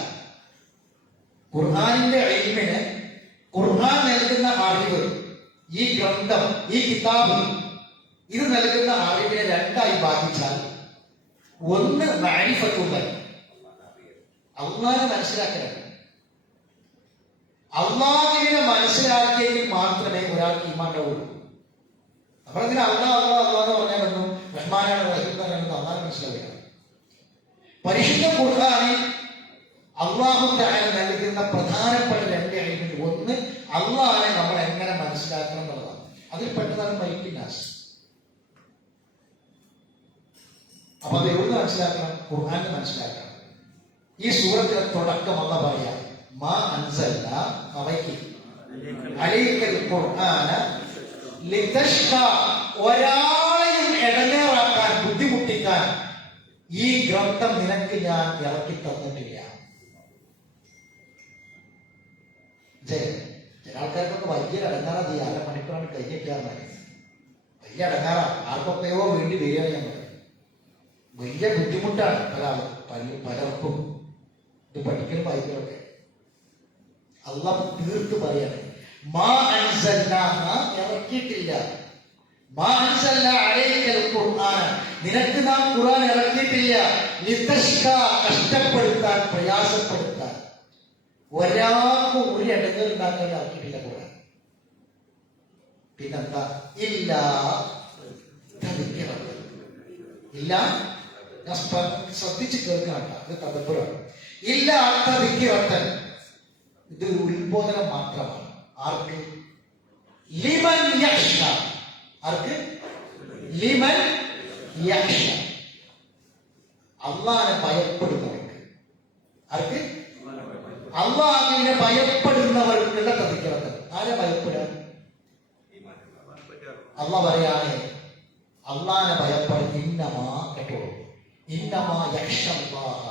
ഖുർആനിന്റെ ഇൽമിന്, ഖുർആൻ നൽകുന്ന അറിവ്, ഈ ഗ്രന്ഥം, ഈ കിതാബ് ഇത് നൽകുന്ന അറിവിനെ രണ്ടായി ബാധിച്ചാൽ ഒന്ന് മാരിഫത്തുള്ളൻ, അള്ളാഹിനെ മനസ്സിലാക്കലാണ്. അള്ളാഹിനെ മനസ്സിലാക്കിയെങ്കിൽ മാത്രമേ ഒരാൾക്ക് ഈമാൻ ഉണ്ടാവുള്ളൂ. നമ്മളെങ്ങനെ അള്ളാഹ് എന്ന് പറഞ്ഞാലൊന്നും റഹ്മാനാണ് റഹീം എന്നാണെന്ന് അള്ളാഹിനെ മനസ്സിലാക്കുക. പരിശുദ്ധ ഖുർആനിൽ അള്ളാഹു തആല നൽകുന്ന പ്രധാനപ്പെട്ട രണ്ട് ഇൽമുണ്ട്. ഒന്ന് അള്ളാഹിനെ നമ്മൾ എങ്ങനെ മനസ്സിലാക്കണം എന്നുള്ളതാണ്. അതിൽ പെട്ടതാണ് മൈക്കിനാസ്. അപ്പൊ അത് എവിടുന്ന് മനസ്സിലാക്കണം? ഖുർആനിൽ മനസ്സിലാക്കണം. ഈ സൂറത്തിലെ തുടക്കം അല്ലാഹ് പറയാ മാ അൻസൽന അലൈക്കൽ ഖുർആന ലിതഷ്ഖാ, ഒരാളെയും ഇടങ്ങേറാക്കാൻ ബുദ്ധിമുട്ടിക്കാൻ ഈ ഗ്രന്ഥം നിനക്ക് ഞാൻ ഇറക്കി തന്നിട്ടില്ല. ചില ആൾക്കാർക്കൊക്കെ വലിയ അടങ്ങാറാ ഈ അരമണിക്കൂറാണ് കഴിഞ്ഞിട്ടാണ് വലിയ അടങ്ങാറാ. ആർക്കൊക്കെയോ വേണ്ടി വരികയാണ് ഞാൻ പറയുന്നത്. വലിയ ബുദ്ധിമുട്ടാണ് പലർക്കും ഇത് പഠിക്കലും വായിക്കലൊക്കെ. അള്ളാഹ് തീർത്ത് പറയാണ് മാ അൻസൽന, ഇറക്കിയിട്ടില്ല. മാ അൻസൽന അലൈക്കൽ ഖുർആന, നിനക്ക് നാം ഖുർആൻ ഇറക്കിയിട്ടില്ല. ലിതഷ്ഖാ, കഷ്ടപ്പെടുത്താൻ, പ്രയാസപ്പെടുത്താൻ. ഒരാൾക്കും ഒരു ഇടങ്ങൾ ഉണ്ടാക്കാൻ ഇറക്കിയിട്ടില്ല ഖുർആൻ. പിന്നെന്താ? ഇല്ല ഇല്ല, ഞാൻ ശ്രദ്ധിച്ച് കേൾക്കണ്ട, ഇത് തദബ്ബറാണ്. ഇല്ല അർത്ഥവിക്കവട്ടൻ, ഇതൊരു ഉത്ബോധനം മാത്രമാണ്. ആർക്ക്? ലിമൻ യഖ്ഷ. ആർക്ക്? ലിമൻ യഖ്ഷ, അള്ളാഹിനെ ഭയപ്പെടുന്നവർക്ക്. ആർക്ക്? അള്ളാഹിനെ ഭയപ്പെടുന്നവർക്കുള്ള തദിക്കറത്ത്. ആരെ ഭയപ്പെടാൻ? അള്ളാഹ് പറയാണ് അള്ളാഹിനെ ഭയപ്പെടും. ഇന്നമാ, കേട്ടോളൂ, ഇന്നമാ യഖ്ഷല്ലാഹ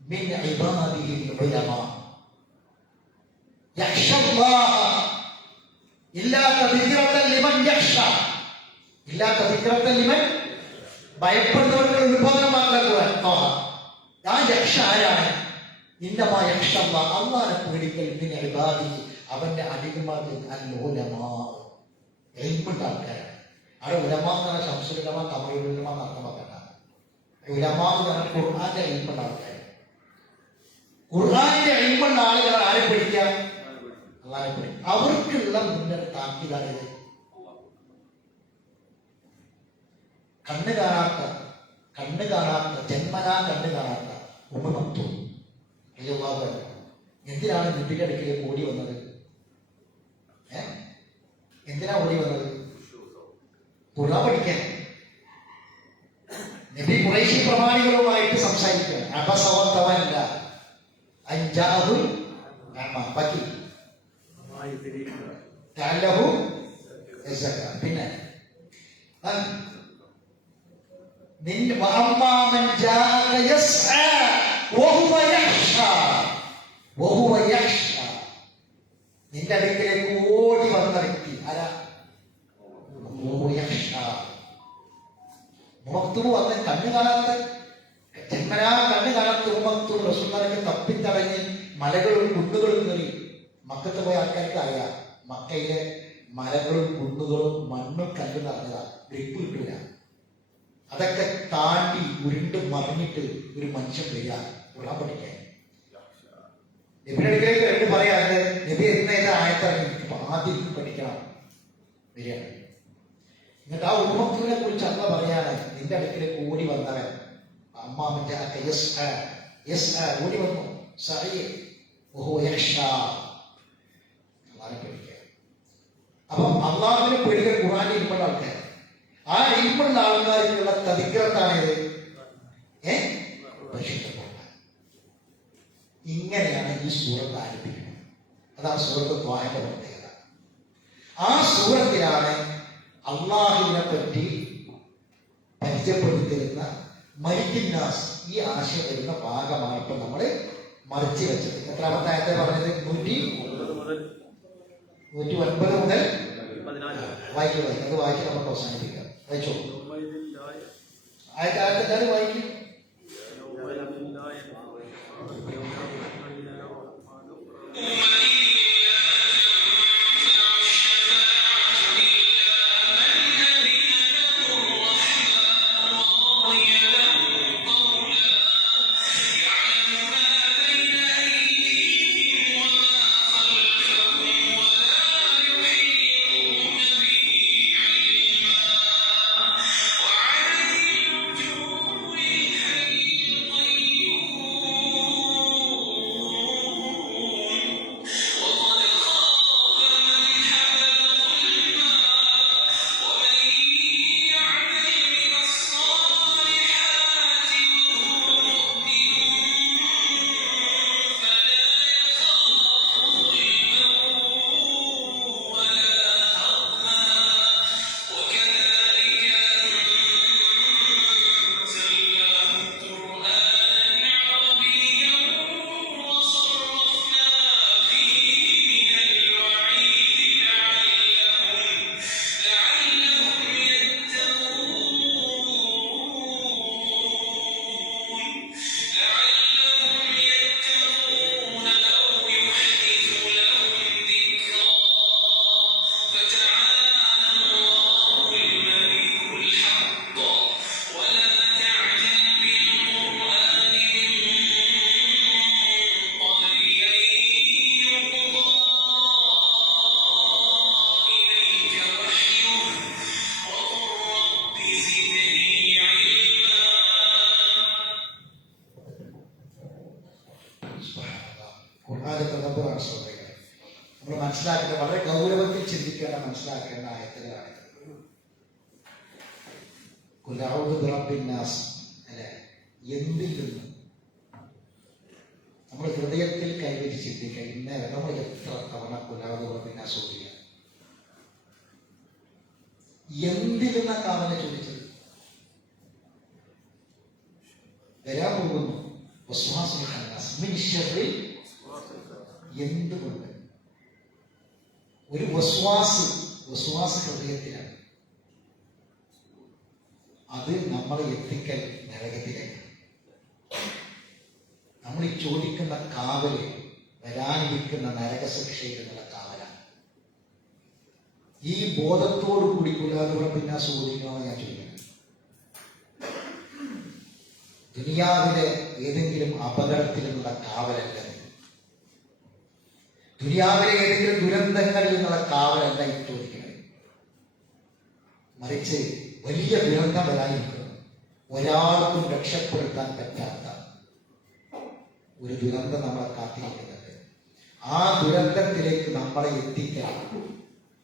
മിൻ ഇബാദിഹിൽ ഉലമാ. യഖ്ഷല്ലാഹ ഇല്ലാ തദിക്കറത്തൻ ലിമൻ യഖ്ഷ, ഇല്ലാ തദിക്കറത്തൻ ലിമൻ, ഭയപ്പെടുന്നവർക്കുള്ള ഉത്ബോധനം മാത്രം. ആ യഖ്ഷ ആരാണ്? ഇന്നമാ യഖ്ഷല്ലാഹ, അള്ളാഹിനെ പേടിക്കൽ മിൻ ഇബാദിഹി, അവന്റെ അടിമകൾ അൽ ഉലമാ, ഇൽമുള്ള ആൾക്കാരാണ്. അവിടെ ഉലമാ എന്ന് പറഞ്ഞാൽ ശംസുൽ ഉലമാ, ഖമറുൽ ഉലമാ എന്ന് അർത്ഥം വെക്കണ്ട. ഉലമാ എന്ന് പറഞ്ഞാൽ ഖുർആന്റെ ഇൽമുള്ള ആൾക്കാർ. ഖുർആന്റെ ഇൽമുള്ള ആളുകൾ ആരെ പഠിക്കാം? അള്ളാഹിനെ പഠിക്കും. അവർക്കുള്ള മുന്നേ താക്കീതാണിത്. കണ്ണ് കാണാത്ത ജന്മനാ കണ്ണ് കാണാത്ത ഉമ്മത്തും എന്തിനാണ് നബിയുടെ അടുക്കലേക്ക് ഓടി വന്നത്? എന്തിനാ ഓടി വന്നത്? ഖുർആൻ പഠിക്കാൻ. നബി ഖുറൈശി പ്രമാണികളുമായിട്ട് സംസാരിക്കുകയാണ്. അബസവത്തവല്ല അൻജാഹുൽ അഅ്മാ, ബാക്കി തഅല്ലഹു യസക. പിന്നെ വഅമ്മാ മൻ ജാഅക യസ്ആ വഹുവ യഖ്ഷ, നിന്റെ അടുക്കലേക്ക് ഓടി വന്ന വ്യക്തി ആരാ? മുഖത്തും വന്ന് കണ്ണ് കാണാത്ത, ജന്മനാ കണ്ണ് കാണാത്ത ഉമ്മത്തും റസൂലുള്ളാഹിക്ക് തപ്പിത്തടഞ്ഞ് മലകളും കുന്നുകളും കയറി. മക്കത്ത് പോയ ആൾക്കാർക്ക് അറിയാം, മക്കയിലെ മലകളും കുന്നുകളും മണ്ണും കല്ലും നിറഞ്ഞതാ, ഗ്രിപ്പ് കിട്ടൂല. അതൊക്കെ താണ്ടി ഉരുണ്ട് മറിഞ്ഞിട്ട് ഒരു മനുഷ്യൻ വരിക ഖുർആൻ പഠിക്കാൻ. നബിയുടെ അടുക്കലേക്ക് രണ്ട് പറയാറുണ്ട്, നബി എന്ന ആയത്തിറങ്ങി ആദ്യം പഠിക്കണം വരികയാണ്. എന്നിട്ട് ആ ഉമ്മത്തിനെ കുറിച്ച് അള്ളാഹ് പറയാണ്, നിന്റെ അടുക്കിലേക്ക് ഓടി വന്നവൻ അമ്മാമിന്റെ ഓടി വന്നു. അള്ളാഹിനെ പേടിക്കുക. അപ്പം അള്ളാഹുവിനെ പേടിക്കാൻ ഖുർആനിൽ ഇൽമുള്ള ആൾക്കാർ. ആ ഇൽമുള്ള ആൾക്കാർക്കുള്ള തദിക്കറത്താണിത്. പരിശുദ്ധ ഖുർആൻ. ഇങ്ങനെയാണ് ഈ സൂറത്ത് ആരംഭിക്കുന്നത്. അതാണ് സൂറത്ത് ത്വാഹയുടെ പ്രത്യേകത. ആ സൂറത്തിലാണ് അള്ളാഹുവിനെ പറ്റി പരിചയപ്പെടുത്തിയിരുന്ന മലിക്കിന്നാസ് ഈ ആശയം വരുന്ന ഭാഗമാണ് ഇപ്പൊ നമ്മൾ മറിച്ച് വെച്ചത്. എത്രാമത്തെ ആയത്തെ പറഞ്ഞത്? 109 മുതൽ വായിക്കുക. അത് വായിച്ച് നമുക്ക് അവസാനിപ്പിക്കാം. വായിച്ചോ. ആയത്തെ വായിക്കും. ഖുർആനിലെ തദബ്ബുറാണ് സഹോദരങ്ങളെ. നമ്മൾ മനസ്സിലാക്കേണ്ട, വളരെ ഗൗരവത്തിൽ ചിന്തിക്കേണ്ട, മനസ്സിലാക്കേണ്ട ആയത്തുകളാണ്. ഖുൽ അഊദു ബിറബ്ബിൻ നാസ്, അല്ലെ? എന്തിൽ നിന്ന് നമ്മൾ ഹൃദയത്തിൽ കൈവച്ച് ചിന്തിക്കുക. ഇന്നേരം നമ്മൾ എത്ര തവണ ഖുൽ അഊദു ബിറബ്ബിൻ നാസ് ഓതുക? എന്തിൽ നിന്നാ കാവലെ ചോദിച്ചത്? വരാൻ പോകുന്നു വസ്വാസുൽ ഖന്നാസ് മിൻ ശർരി. എന്തുകൊണ്ട്? ഒരു വസ്വാസ് ഹൃദയത്തിലാണ്. അത് നമ്മളെ എത്തിക്കൽ നരകത്തിലേക്ക്. നമ്മൾ ഈ ചോദിക്കുന്ന കാവല് വരാനിരിക്കുന്ന നരകശിക്ഷയിലുള്ള കാവലാണ്. ഈ ബോധത്തോടു കൂടി കൂടാതെ പിന്നെ ചോദിക്കണമെന്ന് ഞാൻ ചോദിക്കുന്നത്. ദുനിയാവിലെ ഏതെങ്കിലും അപകടത്തിൽ നിന്നുള്ള കാവലല്ല, ദുനിയാവിലെ ഏതെങ്കിലും ദുരന്തങ്ങളിൽ നിന്നുള്ള കാവലല്ല ഈ ചോദിക്കുന്നത്. മറിച്ച് വലിയ ദുരന്തം വരാനിരിക്കുന്നു, ഒരാൾക്കും രക്ഷപ്പെടുത്താൻ പറ്റാത്ത ഒരു ദുരന്തം നമ്മളെ കാത്തിരിക്കുന്നുണ്ട്. ആ ദുരന്തത്തിലേക്ക് നമ്മളെ എത്തിക്കാൻ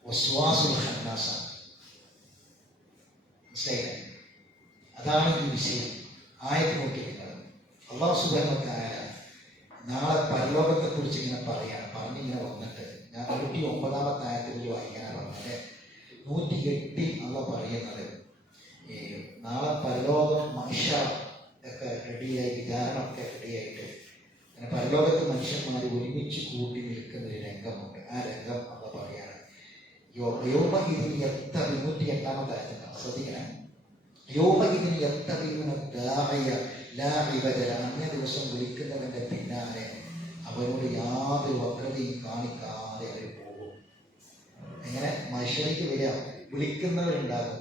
വസ്വാസുൽ ഖന്നാസാണ്. മനസ്സിലായില്ലേ? അതാണ് ഈ വിഷയം. ആയത്ത് നോക്കി നിങ്ങൾ. അല്ലാഹു സുബ്ഹാനഹു വ തആല നാളെ പരലോകത്തെ കുറിച്ച് ഇങ്ങനെ പറഞ്ഞിങ്ങനെ വന്നിട്ട്, ഞാൻ 109-ാമത്തെ ആയത്തിൽ വായിക്കാനാണ് പറഞ്ഞത്. 108 അള്ളാഹു പറയുന്നത്, നാളെ പരലോകം മനുഷ്യർ ഒക്കെ റെഡിയായി, വിചാരണ ഒക്കെ റെഡിയായിട്ട് അങ്ങനെ പരലോകത്ത് മനുഷ്യന്മാർ ഒരുമിച്ച് കൂട്ടി നിൽക്കുന്ന ഒരു രംഗമുണ്ട്. ആ രംഗം അള്ളാഹു പറയാണ്. യോമ ഇതിന് 108-ാമത്തെ ആയത്താണ്. ശ്രദ്ധിക്കണം. യോമ ഇതിന് അന്നേ ദിവസം വിളിക്കുന്നവന്റെ പിന്നാലെ അവരോട് യാതൊരു വക്രതയും കാണിക്കാതെ അവർ പോകും. എങ്ങനെ? മനുഷ്യർക്ക് വരിക, വിളിക്കുന്നവരുണ്ടാകും.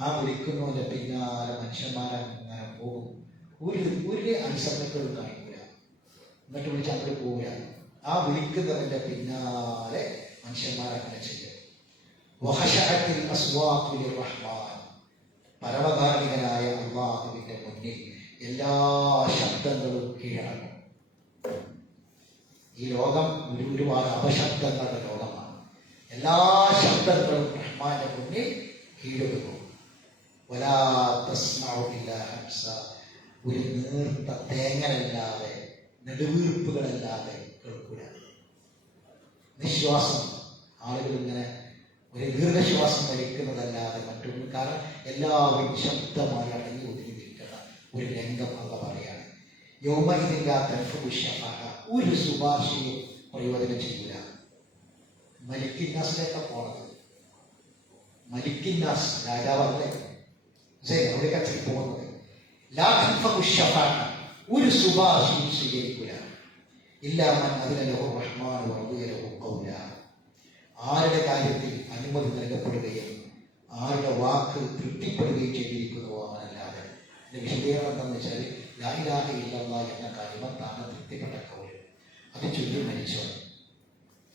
ആ വിളിക്കുന്നവന്റെ പിന്നാലെ മനുഷ്യന്മാരങ്ങനെ പോകും. ഒരു അനുസരണങ്ങളും കാണിക്കൂല, എന്നിട്ട് വിളിച്ച് അങ്ങോട്ട് പോവില്ല. ആ വിളിക്കുന്നവന്റെ പിന്നാലെ മനുഷ്യന്മാരങ്ങനെ ചെയ്യും. വഹശഅത്തിൽ അസ്വാഖു ലിർറഹ്മാൻ, പരമകാരുണികനായ അല്ലാഹുവിന്റെ മുന്നിൽ എല്ലാ ശബ്ദങ്ങളും കീഴടങ്ങും. ഈ ലോകം ഒരുപാട് അപശബ്ദങ്ങളുടെ ലോകമാണ്. എല്ലാ ശബ്ദങ്ങളും റഹ്മാന്റെ മുന്നിൽ കീഴടങ്ങും. വലാ തസ്മഉ ഇല്ലാ ഹംസ, ഒരു നേർത്ത തേങ്ങലല്ലാതെ, നെടുവീർപ്പുകളല്ലാതെ കേൾക്കൂല. നിശ്വാസം, ആളുകൾ ഇങ്ങനെ ഒരു ദീർഘശ്വാസം വലിക്കുന്നതല്ലാതെ മറ്റൊന്നും. കാരണം എല്ലാവരും ശബ്ദമായി അടങ്ങി ഒതുങ്ങി നിൽക്കുന്ന ഒരു രംഗം അള്ള പറയാണ്. യൗമഇദില്ലാത്ത ഒരു ശുപാർശയും പ്രയോജനം ചെയ്യില്ല. മലിക്കിന്നാസിലേക്ക് പോണത്, മലിക്കിന്നാസ് രാജാവല്ലേ, അവിടെ കച്ചി പോകുന്നത്. ഒരു ശുപാർശയും സ്വീകരിക്കൂല. ഇല്ലാമൻ അതിനെ റഹ്മാൻ കൗല, ആരുടെ കാര്യത്തിൽ അനുമതി നൽകപ്പെടുകയും ആരുടെ വാക്ക് തൃപ്തിപ്പെടുകയും ചെയ്തിരിക്കുന്നുവോ അവനല്ലാതെ. എൻ്റെ വിശദീകരണം എന്താണെന്ന് വെച്ചാൽ, ലാ ഇലാഹ ഇല്ലല്ലാഹ് എന്ന കാര്യം താങ്കൾ തൃപ്തിപ്പെട്ട കൗല്, അത് ചൊല്ലി മരിച്ചോ.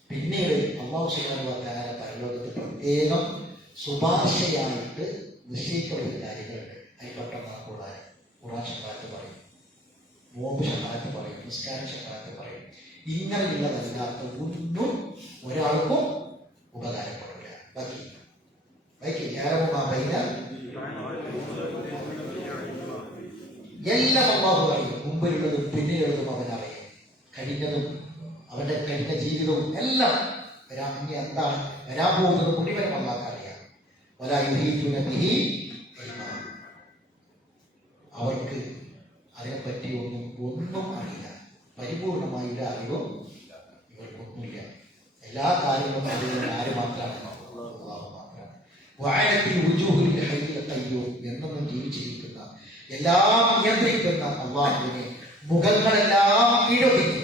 പിന്നീട് അള്ളാഹു സുബ്ഹാനഹു വ തആല പരലോകത്ത് പ്രത്യേകം ശുപാർശയായിട്ട് നിശ്ചയിക്കപ്പെടുന്ന കാര്യങ്ങളുണ്ട്. അതിൽപ്പെട്ടതാണ് ഖുർആൻ ശഫാഅത്ത് പറയും, നോമ്പ് ശഫാഅത്ത് പറയും, നിസ്കാരം ശഫാഅത്ത് പറയും. ഇങ്ങനെയുള്ളതല്ലാത്ത ഒന്നും ഒരാൾക്കും ഉപകാരപ്പെടില്ല. ബാക്കി എല്ലാം അള്ളാഹു അറിയും. മുമ്പിലുള്ളതും പിന്നിലുള്ളതും അവനറിയും. കഴിഞ്ഞതും അവന്റെ കഴിഞ്ഞ ജീവിതവും എല്ലാം ഇനി എന്താണ് വരാൻ പോകുന്നത് മുഴുവനും അള്ളാഹ്ക്കറിയാം. അവർക്ക് അതിനെപ്പറ്റി ഒന്നും അറിയില്ല. പരിപൂർണമായ ഒരു അറിവും ഇവർക്കൊന്നുമില്ല. എല്ലാ കാര്യങ്ങളും അറിയുന്നത് ആര് മാത്രമാണ്? അള്ളാഹു മാത്രമാണ്. എന്നൊന്നും ജീവിച്ചിരിക്കുന്ന, എല്ലാം നിയന്ത്രിക്കുന്ന അള്ളാഹുവിനെ മുഖങ്ങളെല്ലാം കീഴൊതുങ്ങി.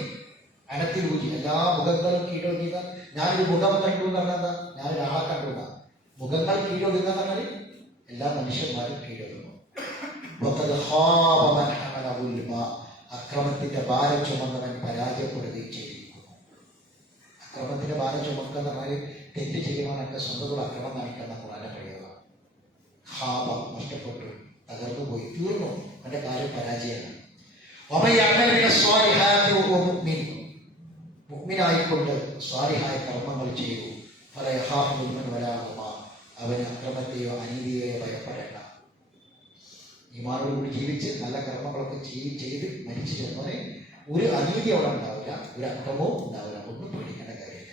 അനത്തിൽ ഊജി എല്ലാ മുഖങ്ങളും കീഴൊതുങ്ങുക. ഞാനൊരു മുഖം കണ്ടു എന്ന് പറഞ്ഞാൽ ഞാനൊരാളെ കണ്ടുക. മുഖങ്ങൾ കീഴൊതുങ്ങുക എന്ന് പറഞ്ഞാൽ എല്ലാ മനുഷ്യന്മാരും കീഴൊതുങ്ങും. അക്രമത്തിന്റെ ഭാരം ചുമന്നവൻ പരാജയപ്പെടുകയും ചെയ്തിരിക്കുന്നു. അക്രമത്തിന്റെ ഭാരം ചുമക്കുക എന്ന് പറഞ്ഞാൽ തെറ്റ് ചെയ്യുവാനൊക്കെ സ്വന്തത്തോട് അക്രമം കാണിക്കുന്ന ഖുർആന്റെ പ്രയോഗമാണ്. ഖാബ നഷ്ടപ്പെട്ടു, തകർന്നു പോയി, തീർന്നു, അവന്റെ കാര്യം പരാജയമാണ്. മുഅ്മിനായിക്കൊണ്ട് സ്വാലിഹായ കർമ്മങ്ങൾ ചെയ്തു. അവന് അക്രമത്തെയോ അനീതിയെയോ ഭയപ്പെടേണ്ട. ഈമാനോടുകൂടി ജീവിച്ച് നല്ല കർമ്മങ്ങളൊക്കെ ചെയ്ത് മരിച്ചു ചെന്നവനെ ഒരു അനീതി അവിടെ ഉണ്ടാവില്ല, ഒരു അക്രമവും ഉണ്ടാവില്ല. ഒന്നും പേടിക്കേണ്ട കാര്യമില്ല.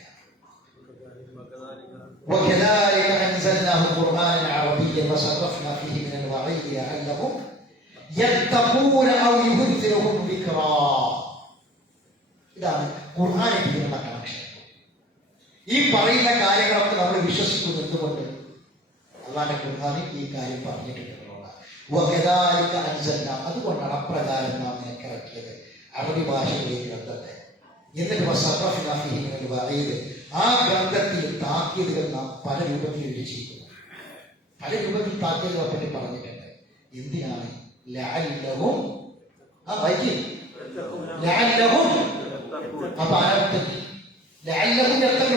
وكذلك أنزلناه قرآنا عربيا وصرفنا فيه من الوعيد لعلهم يتقون أو ينذرهم ذكرا. ഇതാണ് ഖുർആനിലുള്ള കണക്ഷൻ. ഈ പറയുന്ന കാര്യങ്ങളൊക്കെ നമ്മൾ വിശ്വസിക്കുന്നത് എന്തുകൊണ്ട്? അല്ലാഹുവിന്റെ ഖുർആനിൽ ഈ കാര്യം പറഞ്ഞിട്ടുണ്ട്. അതുകൊണ്ടാണ് അപ്രകാരം നാം നിനക്ക് ഇറക്കിയത് അറബി ഭാഷയിലെ ഗ്രന്ഥത്തെ. എന്നിട്ട് ആ ഗ്രന്ഥത്തിൽ താക്കീതുകൾ നാം പല രൂപത്തിൽ എഴുതിയിരിക്കുന്നു. പല രൂപത്തിൽ താക്കീതുകളെ പറ്റി പറഞ്ഞിട്ടുണ്ട്. എന്തിനാണ്? ലഅല്ലഹും അപ്പൊ ലഅല്ലഹും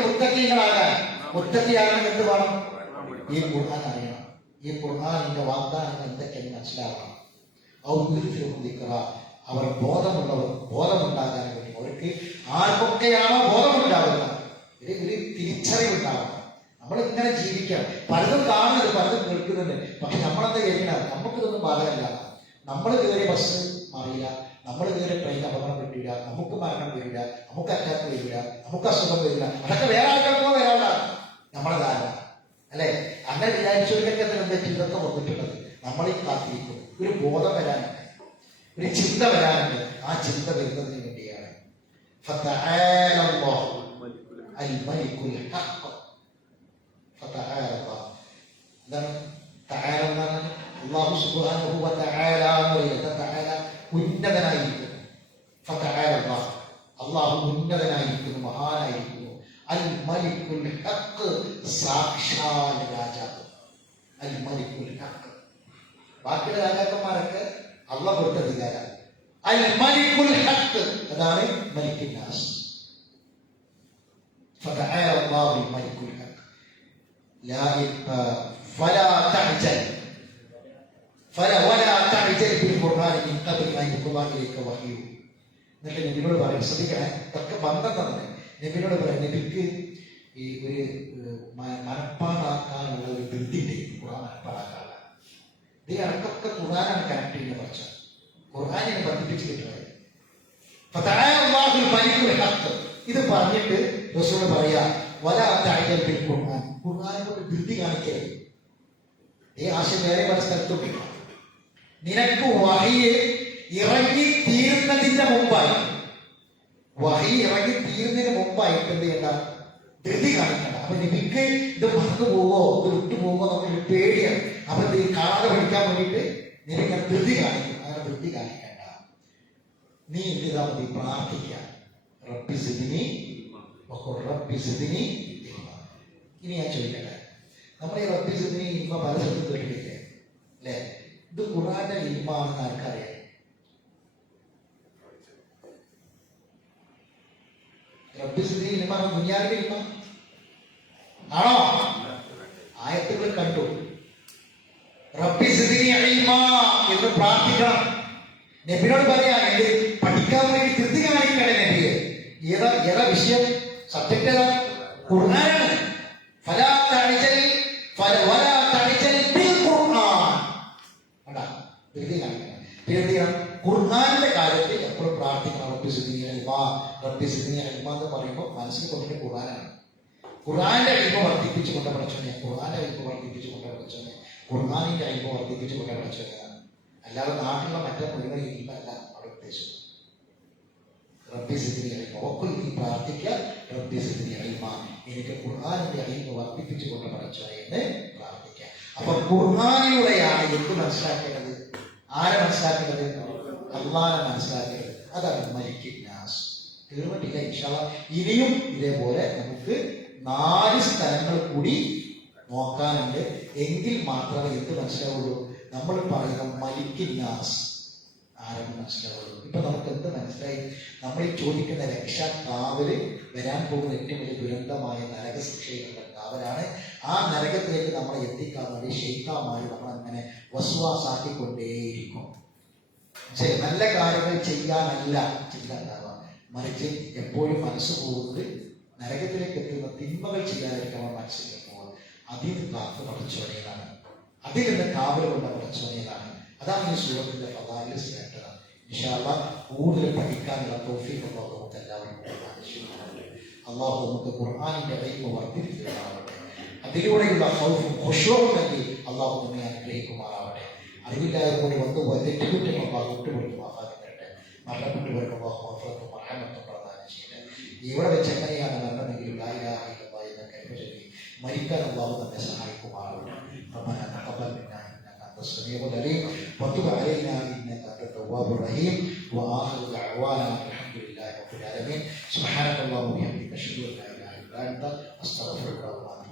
മുത്തഖീകളാകാൻ. മുത്തഖിയാകാൻ എന്ത് വേണം? ഈ ഖുർആൻ അറിയണം. ഈ ഖുർആനിന്റെ വാഗ്ദാനങ്ങൾ എന്തൊക്കെയെന്ന് മനസ്സിലാക്കണം. അവർ ബോധമുണ്ടാകാൻ വേണ്ടി അവർക്ക് ആർക്കൊക്കെയാണോ ബോധമുണ്ടാവുക ഒരു തിരിച്ചറിവുണ്ടാവണം. നമ്മൾ ഇങ്ങനെ ജീവിക്കണം. പലതും കാണുന്നുണ്ട്, പലതും കേൾക്കുന്നുണ്ട്. പക്ഷെ നമ്മളെന്താ കേൾക്കണം? നമുക്കിതൊന്നും ബാധകമല്ല. നമ്മൾ കയറിയ ബസ് അറിയില്ല, നമ്മൾ കയറിയ ട്രെയിൻ അപകടം പറ്റില്ല, നമുക്ക് മരണം വരില്ല, നമുക്ക് അറ്റാക്ക് വരില്ല, നമുക്ക് അസുഖം വരില്ല. അതൊക്കെ വേറെ ആൾക്കാർക്കോ വരാനുള്ളതാണ് നമ്മളെ ധാരണ, അല്ലെ? അങ്ങനെ വിചാരിച്ചവർക്കൊക്കെ എന്താ ഇതൊക്കെ വന്നിട്ടുള്ളത്. നമ്മളീ കാത്തിരിക്കും. ഒരു ബോധം വരാനുണ്ട്, ഒരു ചിന്ത വരാനുണ്ട്. ആ ചിന്ത വരുന്നതിന് വേണ്ടിയാണ്. അല്ലാഹു സുബ്ഹാനഹു വ തആല ഉന്നതനായിരിക്കുന്നു. അല്ലാഹു ഉന്നതനായിരിക്കുന്നു, മഹാനായിരിക്കുന്നു. അൽ മലിക്കുൽ ഹഖ്, സാക്ഷാൽ രാജാവ്. അൽ മലിക്കുൽ ഹഖ്. ബാക്കിയുള്ള രാജാക്കന്മാരൊക്കെ അള്ളാഹ് കൊടുത്ത അധികാരം. അൽ മലിക്കുൽ ഹഖ്, അതാണ് മലിക്കുൽ നാസ്. فتعالى الله الملك الحق فلا تعجل ولا تعجل بالقرآن من قبل أن يقضى إليك وحيه. എന്നിട്ട് നബിയോട് പറയും, ശ്രദ്ധിക്കണേ, ഇതൊക്കെ ബന്ധമാണ്. നബിയോട് പറയും, നബിക്ക് ഈ ഒരു മനപ്പാടാക്കാനുള്ള ഒരു ധൃതിയുണ്ട്. ഖുർആൻ മനപ്പാടാക്കാനുള്ള ഇത് ഇടക്കൊക്കെ ഖുർആനാണ് കണക്ട് ചെയ്യുന്ന പക്ഷ ഖുർആനിനെ ബന്ധിപ്പിച്ച് കിട്ടുന്നത്. ഇത് പറഞ്ഞിട്ട് റസൂൽ പറയാ, ഖുർആനെ കൊണ്ട് ധൃതി കാണിക്കരുത്. ഈ ആശയം വേറെ പല സ്ഥലത്തും നിനക്ക് വഹി ഇറങ്ങി തീരുന്നതിന്റെ മുമ്പായി, വഹി ഇറങ്ങി തീരുന്നതിന് മുമ്പായിട്ട് എന്ത് ചെയ്യണ്ട? ധൃതി കാണിക്കണ്ട. അപ്പൊ നബിക്ക് ഇത് മറന്നു പോവോ, ഇത് വിട്ടുപോകുമോ എന്നൊക്കെ പേടിയാണ്. അപ്പൊ ഇത് കാണാതെ പഠിക്കാൻ വേണ്ടിയിട്ട് നിനക്ക് ധൃതി കാണിക്കും. അങ്ങനെ ധൃതി കാണിക്കണ്ട. നീ എന്ത് ചെയ്താൽ മതി? പ്രാർത്ഥിക്കുക. റബ്ബി സിദ്നി റബ്ബി സിദ്നി. ഇനി ഞാൻ ചോദിക്കട്ടെ, നമ്മുടെ ഈ റബ്ബി സിദ്നി ഇൽമ പല സ്ഥലത്തും കേട്ടിട്ടില്ലേ? അല്ലേ? ഇത് ഖുർആന്റെ ഇൽമാണെന്ന് ആർക്കറിയാം? റബ്ബി സിദ്നി ഇൽമാണ് ദുനിയാവിന്റെ ഇൽമ. ആണോ? ആയത്തുകൾ കണ്ടു. റബ്ബി സിദ്നി ഇൽമാ എന്ന് പ്രാർത്ഥിക്കണം. നബിയോട് പറയാ, ഇത് പഠിക്കാൻ വേണ്ടി ധൃതി കാണിക്കണേ നബിയെ. ഏതാ വിഷയം? സബ്ജക്ട് ഏതാ? ഖുർആനാണ്. ഫലാ തഅജൽ വലാ തഅജൽ ബിൽ ഖുർആൻ. അതാ ധൃതി കാണിക്കണം. പിന്നെ ഖുർആനിന്റെ കാര്യത്തിൽ എപ്പോഴും പ്രാർത്ഥിക്കണം. റബ്ബി സിദ്നി ഇൽമാ, റബ്ബി സിദ്നി ഇൽമാ എന്ന് പറയുമ്പോൾ മനസ്സിൽ കൊണ്ടിട്ട് ഖുർആനാണ്. ഖുർആന്റെ അഴിമ വർദ്ധിപ്പിച്ചു കൊണ്ട് പഠിച്ചോനെ, ഖുർആന്റെ അഴിമ വർദ്ധിപ്പിച്ചു കൊണ്ട് പഠിച്ചോനെ, ഖുർആനിന്റെ അഴിമ വർദ്ധിപ്പിച്ചു കൊണ്ട് പഠിച്ചോനെയാണ്. അല്ലാതെ നാട്ടിലുള്ള മറ്റേ മുഴുവൻ ഇൽമല്ല അവിടെ ഉദ്ദേശിച്ചത്. റബ്ബി സിദ്നി ഇൽമ, ഒക്കും നീ പ്രാർത്ഥിക്കുക, റബ്ബി സിദ്നി ഇൽമ, എനിക്ക് ഖുർആനിന്റെ അഴിമ വർദ്ധിപ്പിച്ചു കൊണ്ട് പഠിച്ചോനെ എന്ന് പ്രാർത്ഥിക്കുക. അപ്പൊ ഖുർആനിലൂടെയാണ് എന്ത് മനസ്സിലാക്കേണ്ടത്? ആരെ മനസ്സിലാക്കേണ്ടത്? അള്ളാനെ മനസ്സിലാക്കേണ്ടത്. അതാണ് മലിക്കിൻ നാസ്. തീർന്നിട്ടില്ല. ഇൻഷാ അല്ലാഹ് ഇനിയും ഇതേപോലെ നമുക്ക് 4 സ്ഥലങ്ങൾ കൂടി നോക്കാനുണ്ട്. എങ്കിൽ മാത്രമേ എന്ത് മനസ്സിലാവുള്ളൂ? നമ്മൾ പറയുന്ന മലിക്കിൻ നാസ് ആരെന്ന് മനസ്സിലാവുള്ളൂ. ഇപ്പൊ നമുക്ക് എന്ത് മനസ്സിലായി? നമ്മൾ ഈ ചോദിക്കുന്ന രക്ഷ, കാവല്, വരാൻ പോകുന്ന ഏറ്റവും വലിയ ദുരന്തമായ നരക ശിക്ഷയുള്ള കാവലാണ്. ആ നരകത്തിലേക്ക് നമ്മളെ എത്തിക്കാൻ വേണ്ടി ശൈത്താന്മാര് നമ്മളങ്ങനെ വസ്വാസാക്കിക്കൊണ്ടേയിരിക്കും. ശരി, നല്ല കാര്യങ്ങൾ ചെയ്യാനല്ല ചിന്തണ്ടാവുക, മറിച്ച് എപ്പോഴും മനസ്സ് പോകുന്നത് നരകത്തിലേക്ക് എത്തുന്ന തിന്മകൾ ചെയ്യാനായിരിക്കും മനസ്സിലേക്ക് പോകുന്നത്. അതിൽ നിന്ന് കാത്തു പഠിച്ചോനെയാണ്, അതിൽ നിന്ന് കാവൽ കൊണ്ട പഠിച്ചോനെയാണ്. അതാണ് ഈ സൂറത്തിന്റെ ഫളായില് ശ്രേഷ്ഠത. ഇൻഷാ അല്ലാഹ് കൂടുതൽ പഠിക്കാനുള്ള തൗഫീഖ് അല്ലാഹു നമുക്ക് എല്ലാവർക്കും അല്ലാഹു നമുക്ക് ഖുർആനിന്റെ ഇൽമ വർദ്ധിപ്പിക്കുമാറാവട്ടെ. അതിലൂടെയുള്ള ഖൗഫും ഖുശൂഉം നൽകി അല്ലാഹു നമ്മെ അനുഗ്രഹിക്കുമാറാവട്ടെ. അറിവില്ലാതെ കൂടി വന്നു തെറ്റുകുറ്റം അല്ലാഹു വിട്ടുകൊടുക്കുമാറാകട്ടെ. മരണപ്പെട്ടവർക്ക് അല്ലാഹു മഗ്ഫിറത്തും റഹ്മത്തും പ്രദാനം ചെയ്യട്ടെ. ഇവിടെ വെച്ച് എങ്ങനെയാണ് മരണമെങ്കിലും ലാ ഇലാഹ ഇല്ലല്ലാഹ് എന്ന കലിമ ചൊല്ലി മരിക്കാൻ അല്ലാഹു നമ്മെ സഹായിക്കുമാറാവട്ടെ. ربنا تقبل منا انك انت السميع العليم وتب علينا انك انت التواب الرحيم واخر دعوانا الحمد لله رب العالمين. سبحانك اللهم وبحمدك اشهد ان لا اله الا انت استغفرك واتوب